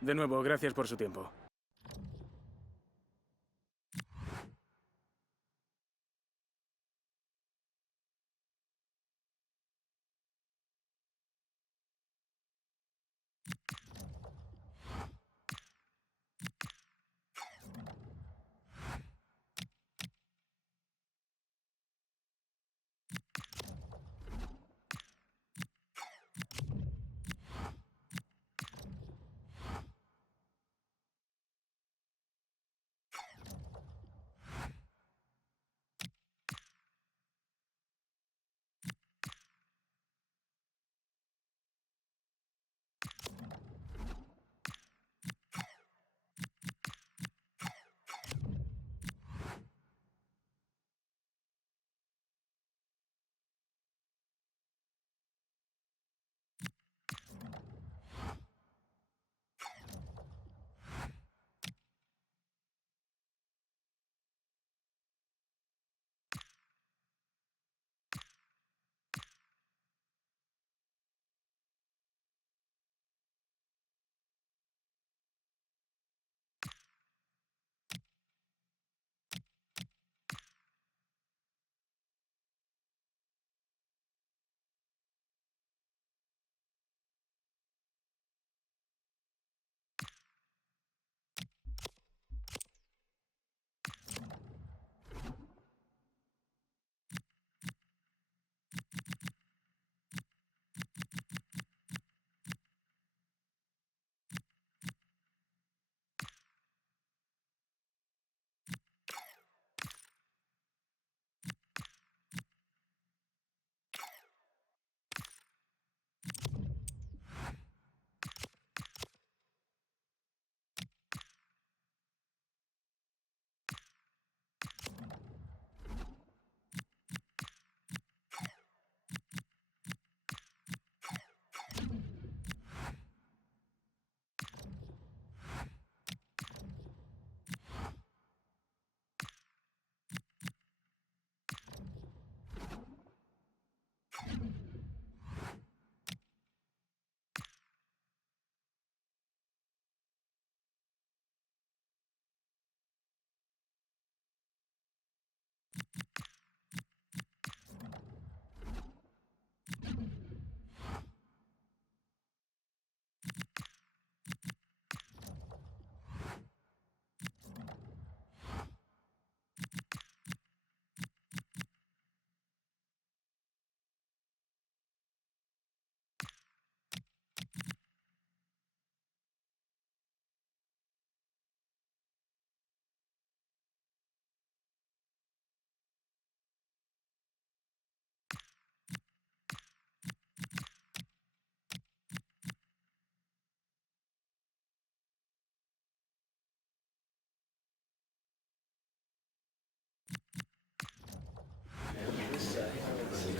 De nuevo, gracias por su tiempo.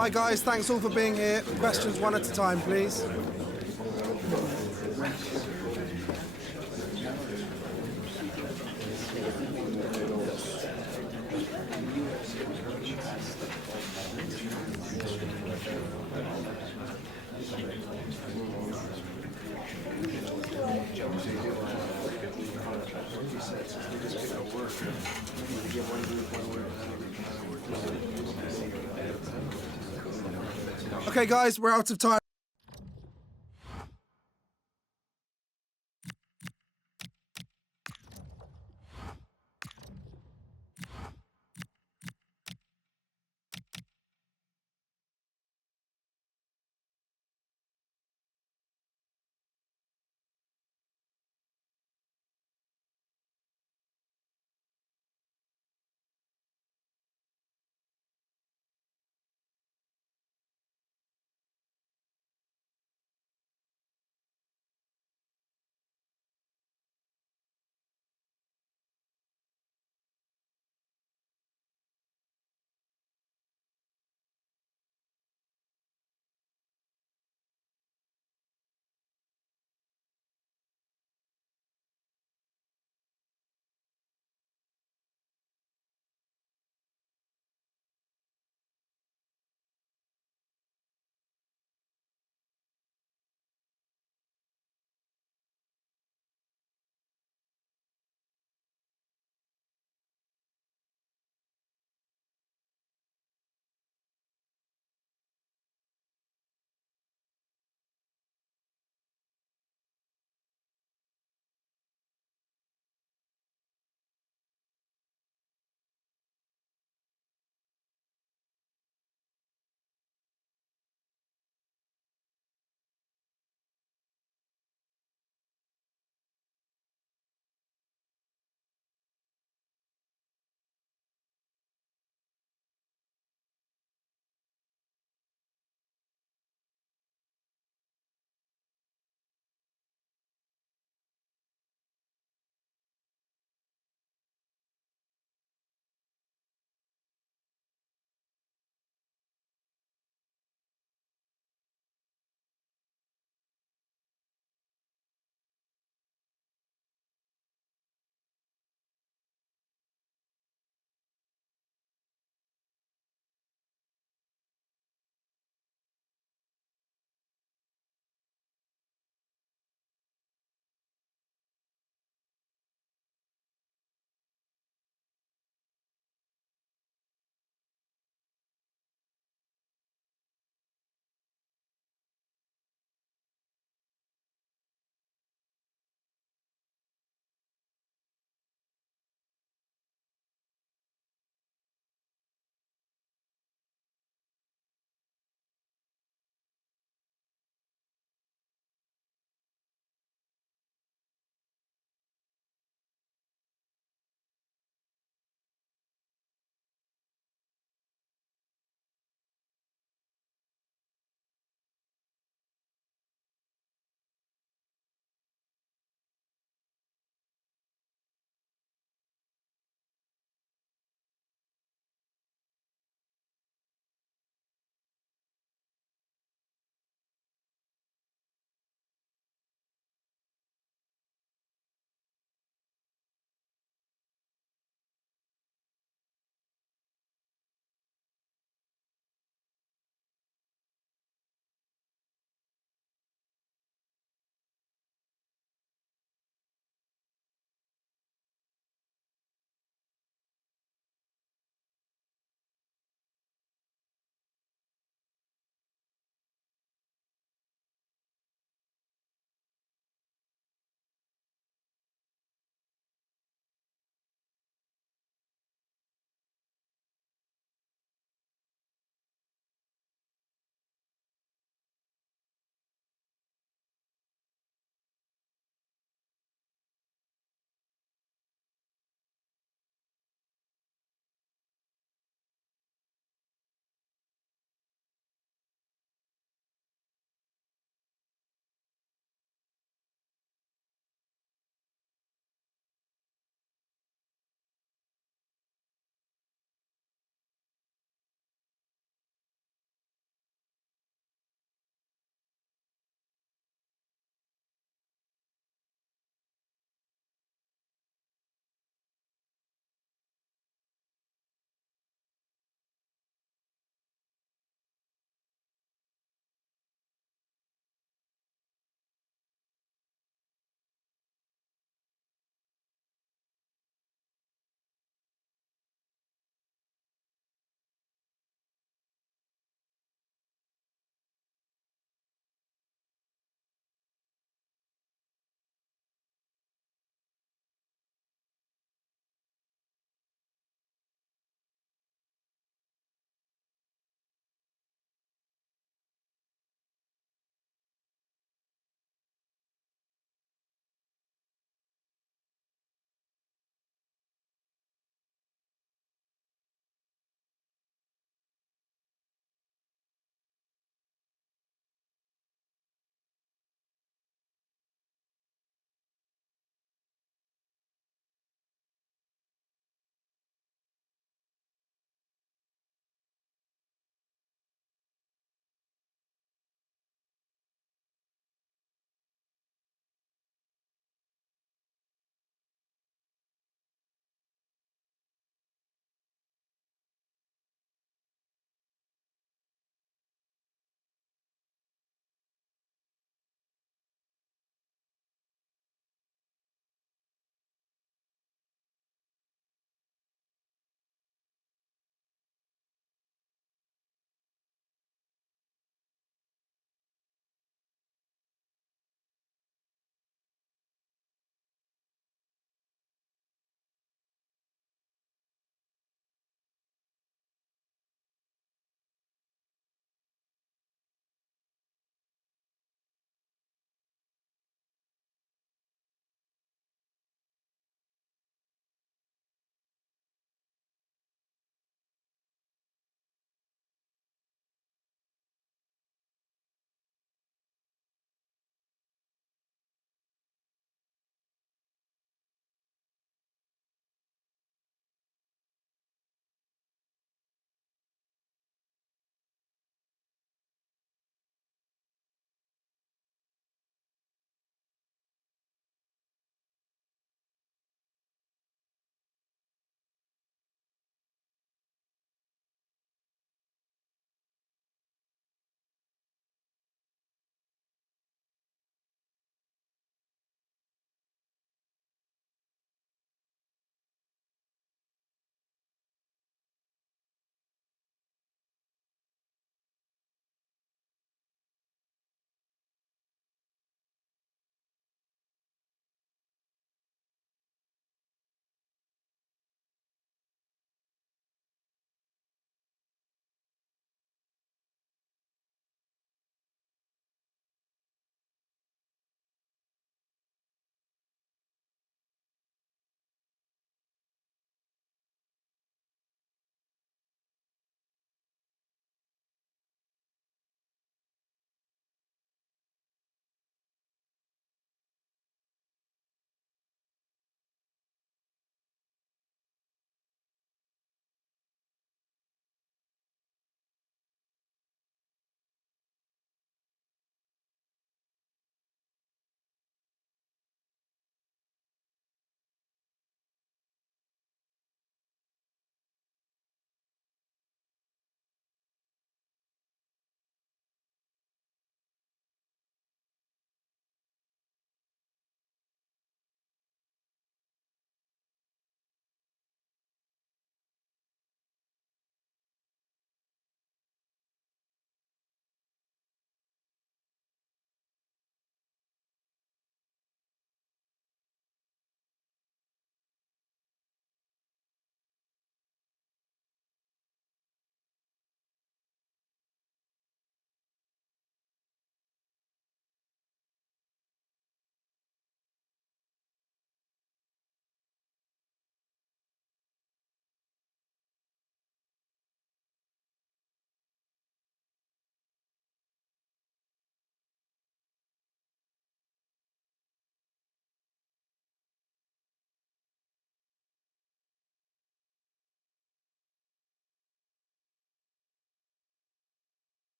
Hi guys, thanks all for being here. Questions one at a time, please. Okay guys, we're out of time.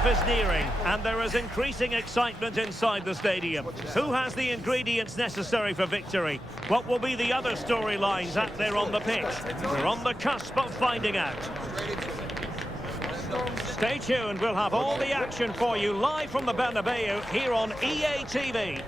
kickoff is nearing, and there is increasing excitement inside the stadium. Who has the ingredients necessary for victory? What will be the other storylines out there on the pitch? We're on the cusp of finding out. Stay tuned, we'll have all the action for you live from the Bernabeu here on EA TV.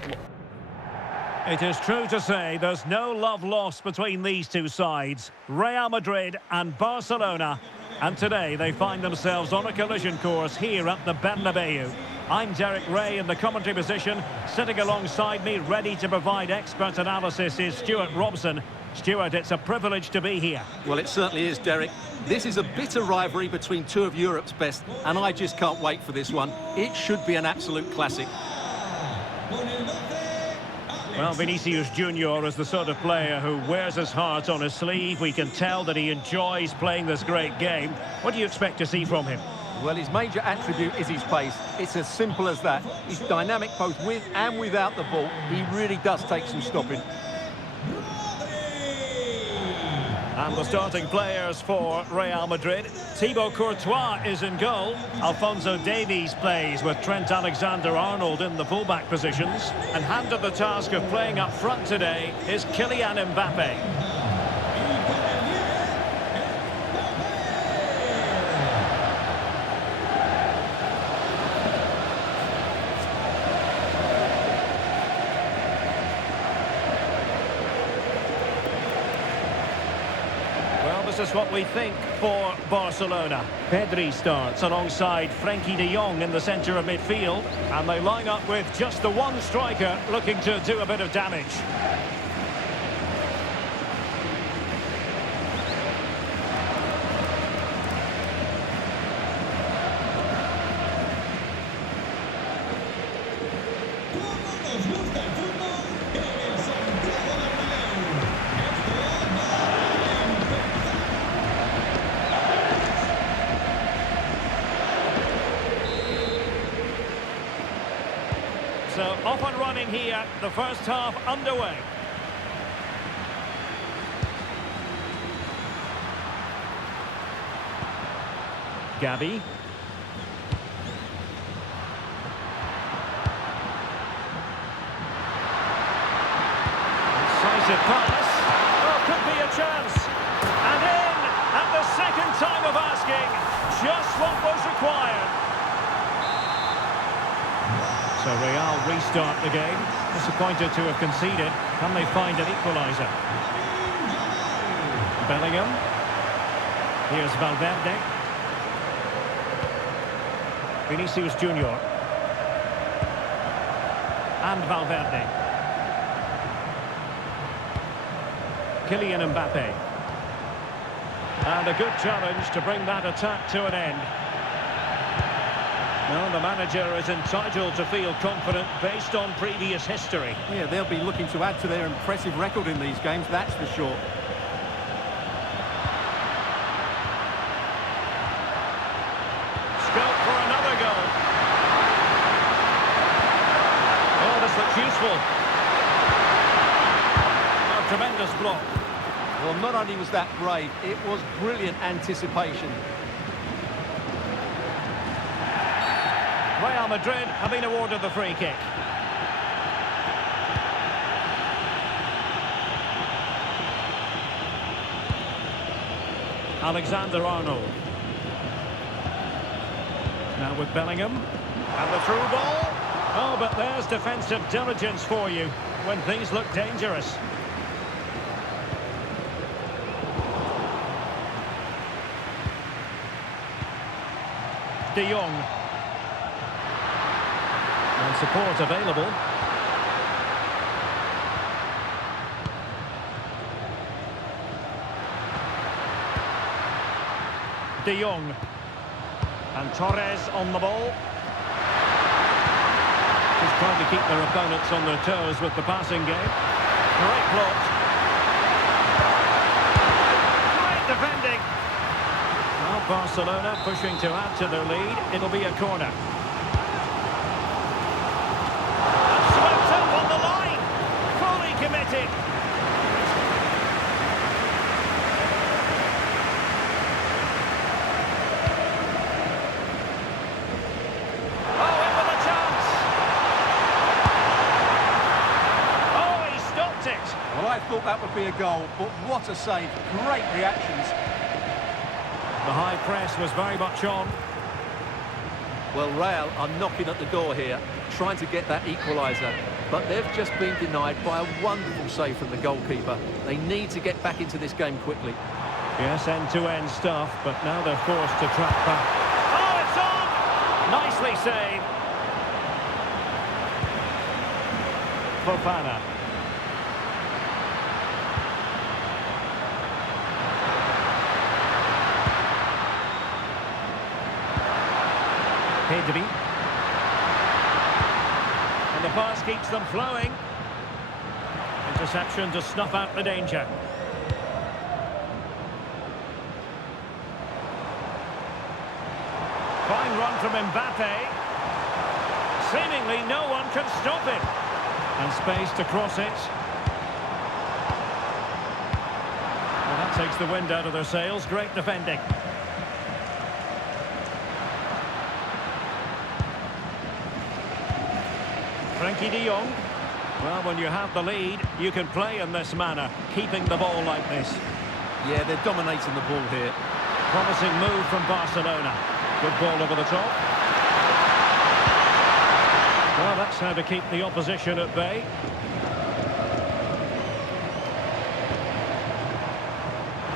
It is true to say there's no love lost between these two sides, Real Madrid and Barcelona. And today they find themselves on a collision course here at the Bernabeu. I'm Derek Ray in the commentary position. Sitting alongside me, ready to provide expert analysis, is Stuart Robson. Stuart, it's a privilege to be here. Well, it certainly is, Derek. This is a bitter rivalry between two of Europe's best, and I just can't wait for this one. It should be an absolute classic. Well, Vinicius Junior is the sort of player who wears his heart on his sleeve. We can tell that he enjoys playing this great game. What do you expect to see from him? Well, his major attribute is his pace. It's as simple as that. He's dynamic both with and without the ball. He really does take some stopping. And the starting players for Real Madrid. Thibaut Courtois is in goal. Alphonso Davies plays with Trent Alexander-Arnold in the fullback positions. And handed the task of playing up front today is Kylian Mbappé. This is what we think for Barcelona. Pedri starts alongside Frenkie de Jong in the centre of midfield. And they line up with just the one striker looking to do a bit of damage. So off and running here, the first half underway. Gavi. Decisive pass. Oh, could be a chance. And in at the second time of asking. Just what was required. So Real restart the game. Disappointed to have conceded. Can they find an equaliser? Bellingham. Here's Valverde. Vinicius Junior. And Valverde. Kylian Mbappé. And a good challenge to bring that attack to an end. Well, the manager is entitled to feel confident based on previous history. Yeah, they'll be looking to add to their impressive record in these games, that's for sure. Scope for another goal. Oh, this looks useful. A tremendous block. Well, not only was that brave, it was brilliant anticipation. Real Madrid have been awarded the free kick. Alexander-Arnold. Now with Bellingham. And the through ball. Oh, but there's defensive diligence for you when things look dangerous. De Jong. And support available. De Jong. And Torres on the ball. He's trying to keep their opponents on their toes with the passing game. Great block. Great defending. Now Barcelona pushing to add to their lead. It'll be a corner. Swept up on the line. Fully committed. have thought that would be a goal, but what a save. Great reactions. The high press was very much on. Well, Real are knocking at the door here, trying to get that equaliser. But they've just been denied by a wonderful save from the goalkeeper. They need to get back into this game quickly. Yes, end-to-end stuff, but now they're forced to track back. Oh, it's on! Nicely saved. Fofana. Rodri. And the pass keeps them flowing. Interception to snuff out the danger. Fine run from Mbappé. Seemingly no one can stop him. And space to cross it. Well, that takes the wind out of their sails. Great defending. Frankie de Jong. Well, when you have the lead, you can play in this manner, keeping the ball like this. Yeah, they're dominating the ball here. Promising move from Barcelona. Good ball over the top. Well, that's how to keep the opposition at bay.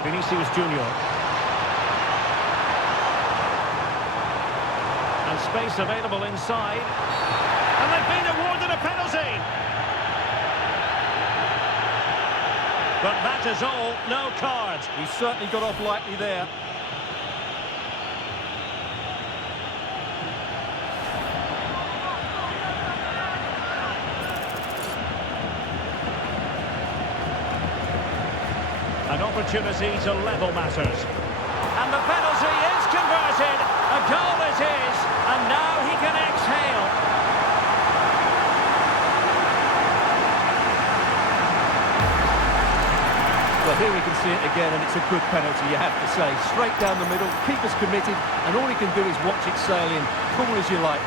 Vinicius Junior. And space available inside. And they've been awarded a penalty. But that is all, no card. He certainly got off lightly there. An opportunity to level matters. And the penalty is converted. A goal it is. And now he can exhale. Well, here we can see it again, and it's a good penalty, you have to say. Straight down the middle, keeper's committed, and all he can do is watch it sail in. Cool as you like.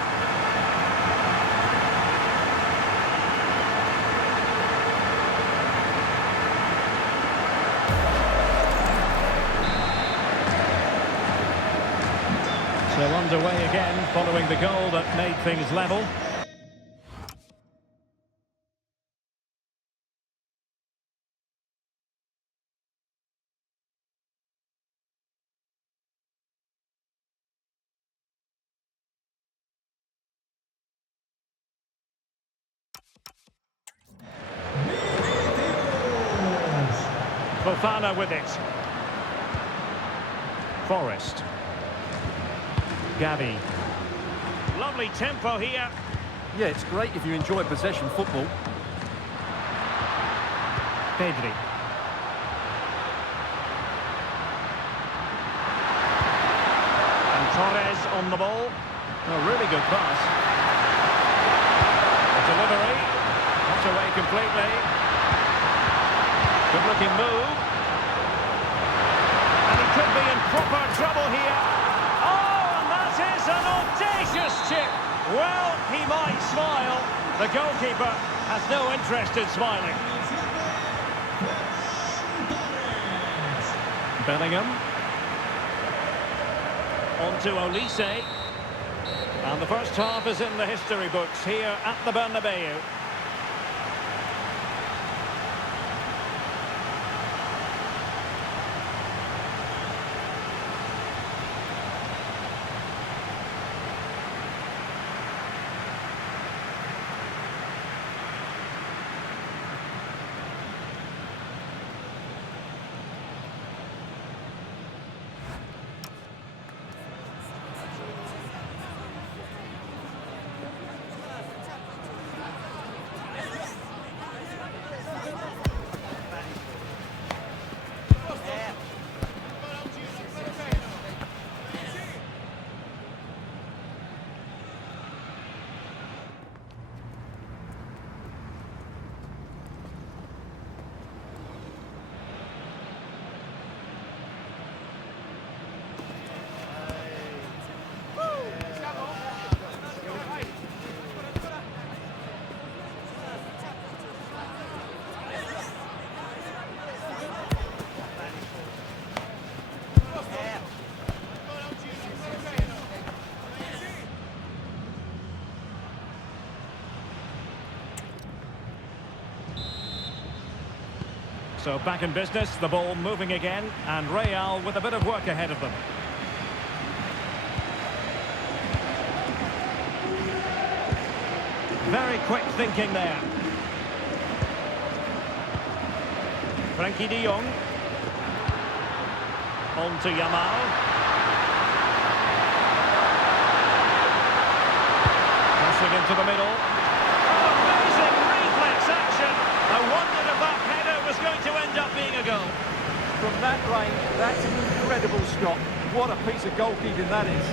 So underway again, following the goal that made things level. Fofana with it. Forrest. Gavi. Lovely tempo here. Yeah, it's great if you enjoy possession football. Rodri. And Torres on the ball. A really good pass. The delivery. Not away completely. Good looking move. And he could be in proper trouble here. Oh, and that is an audacious chip. Well, he might smile. The goalkeeper has no interest in smiling. Bellingham. On to Olise. And the first half is in the history books here at the Bernabeu. So back in business, the ball moving again, and Real with a bit of work ahead of them. Very quick thinking there. Frankie de Jong. On to Yamal. Passing into the middle. Oh, amazing reflex action. I wondered if that header was going to end up being a goal. From that range, that's an incredible shot. What a piece of goalkeeping that is.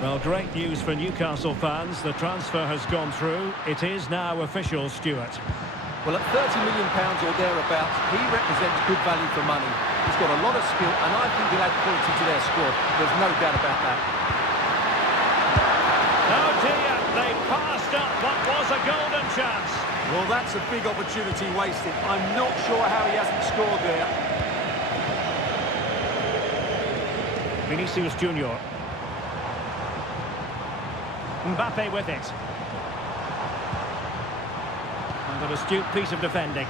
Well, great news for Newcastle fans. The transfer has gone through. It is now official, Stuart. Well, at £30 million or thereabouts, he represents good value for money. He's got a lot of skill, and I think he'll add quality to their squad. There's no doubt about that. Oh dear, they passed up what was a golden chance. Well, that's a big opportunity wasted. I'm not sure how he hasn't scored there. Vinicius Junior. Mbappé with it. And an astute piece of defending.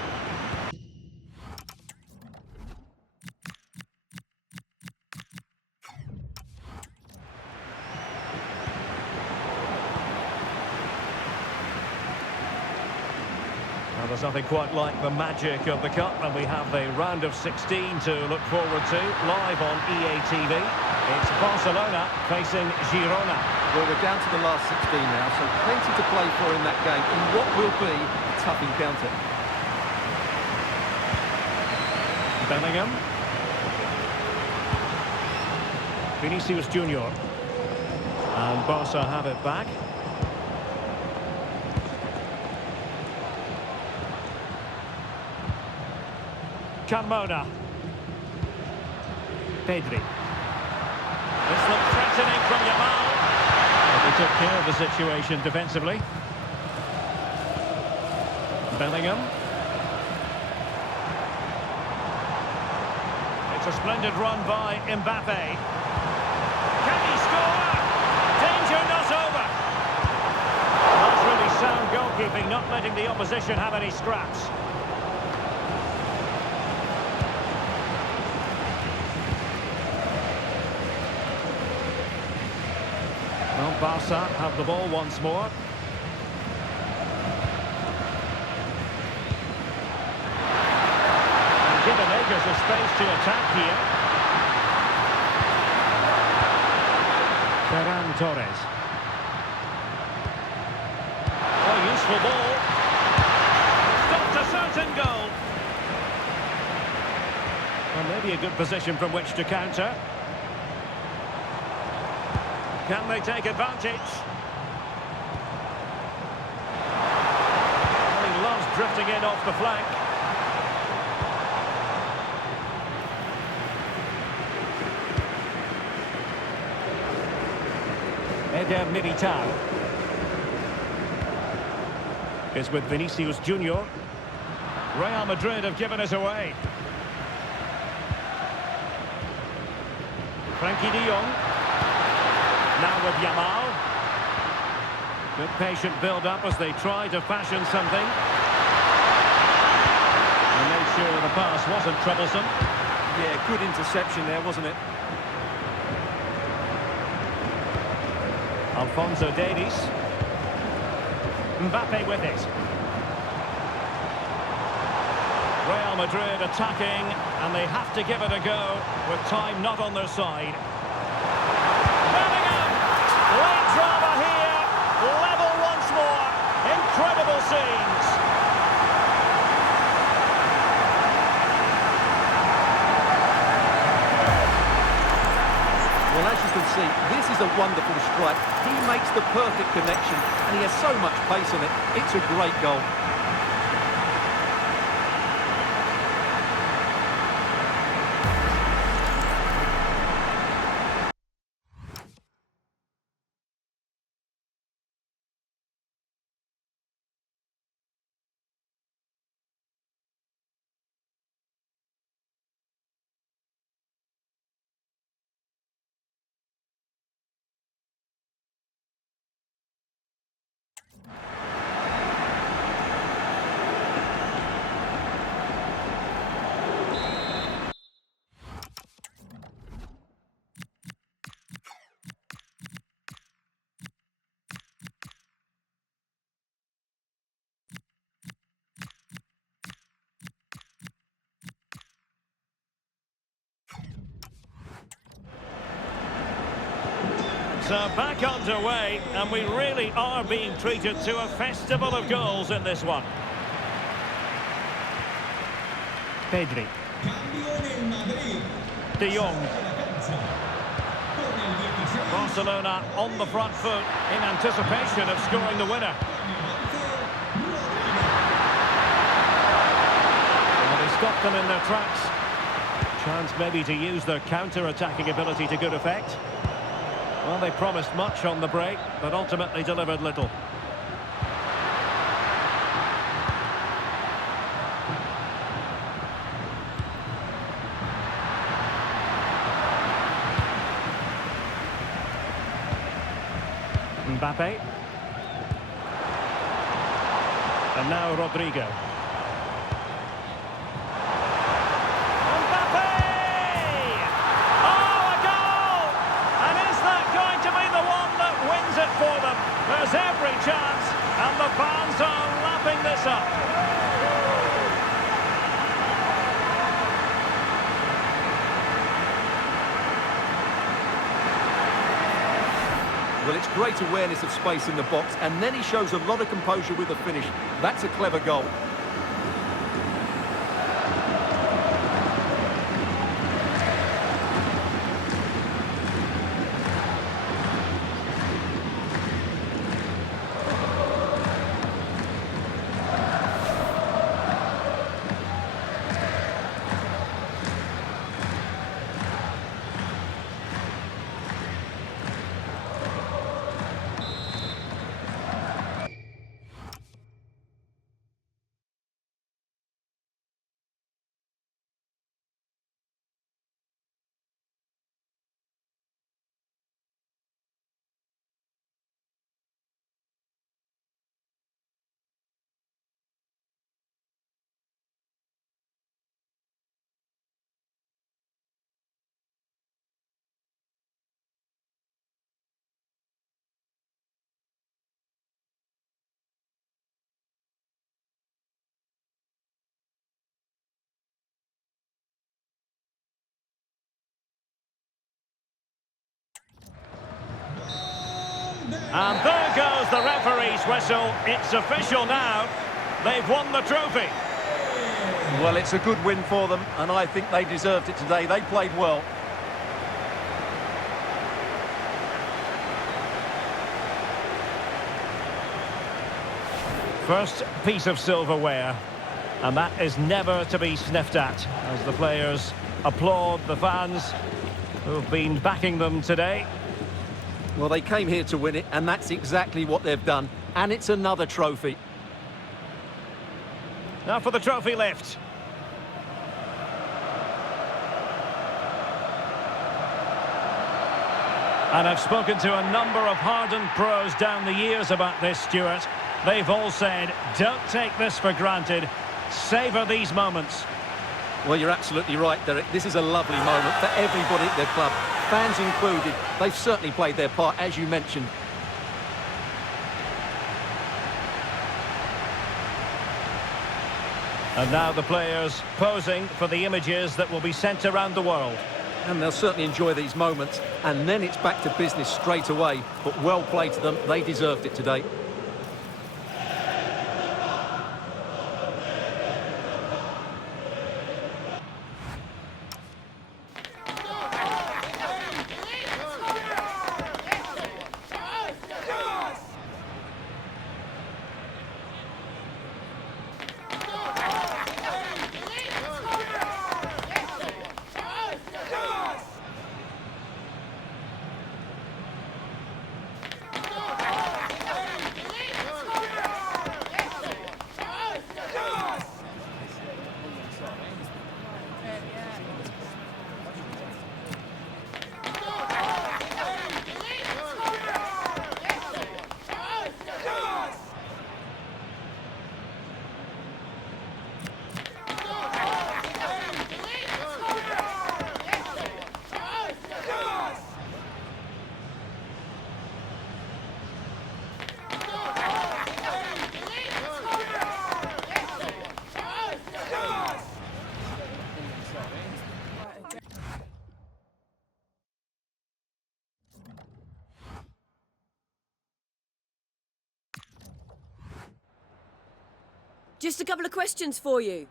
Well, there's nothing quite like the magic of the cup, and we have the round of 16 to look forward to, live on EA TV. It's Barcelona facing Girona. Well, we're down to the last 16 now, so plenty to play for in that game, in what will be a tough encounter. Bellingham. Vinicius Junior. And Barca have it back. Carmona. Pedri. This looks threatening from Yamal. But they took care of the situation defensively. Bellingham. It's a splendid run by Mbappé. Can he score? Danger not over. That's really sound goalkeeping, not letting the opposition have any scraps. Well, Barca have the ball once more. And given acres of space to attack here. Ferran Torres. Oh, useful ball. Stopped a certain goal. Well, maybe a good position from which to counter. Can they take advantage? Well, he loves drifting in off the flank. Eder Militao is with Vinicius Junior. Real Madrid have given us away. Frankie de Jong. Now with Yamal. Good patient build-up as they try to fashion something. And made sure the pass wasn't troublesome. Yeah, good interception there, wasn't it? Alphonso Davies. Mbappé with it. Real Madrid attacking, and they have to give it a go with time not on their side. Late drama here, level once more, incredible scenes. Well, as you can see, this is a wonderful strike. He makes the perfect connection, and he has so much pace on it. It's a great goal. So back underway, and we really are being treated to a festival of goals in this one. Pedri. De Jong. Barcelona on the front foot in anticipation of scoring the winner. Well, they stopped them in their tracks. Chance maybe to use their counter-attacking ability to good effect. Well, they promised much on the break, but ultimately delivered little. Mbappé. And now Rodrigo. Mbappé! Oh, a goal! And is that going to be the one that wins it for them? There's every chance, and the fans are lapping this up. Well, it's great awareness of space in the box, and then he shows a lot of composure with the finish. That's a clever goal. And there goes the referee's whistle. It's official now. They've won the trophy. Well, it's a good win for them, and I think they deserved it today. They played well. First piece of silverware, and that is never to be sniffed at, as the players applaud the fans who've been backing them today. Well, they came here to win it, and that's exactly what they've done. And it's another trophy. Now for the trophy lift. And I've spoken to a number of hardened pros down the years about this, Stuart. They've all said, don't take this for granted. Savour these moments. Well, you're absolutely right, Derek. This is a lovely moment for everybody at their club. Fans included. They've certainly played their part, as you mentioned. And now the players posing for the images that will be sent around the world. And they'll certainly enjoy these moments. And then it's back to business straight away. But well played to them. They deserved it today. Just a couple of questions for you.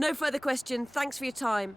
No further question. Thanks for your time.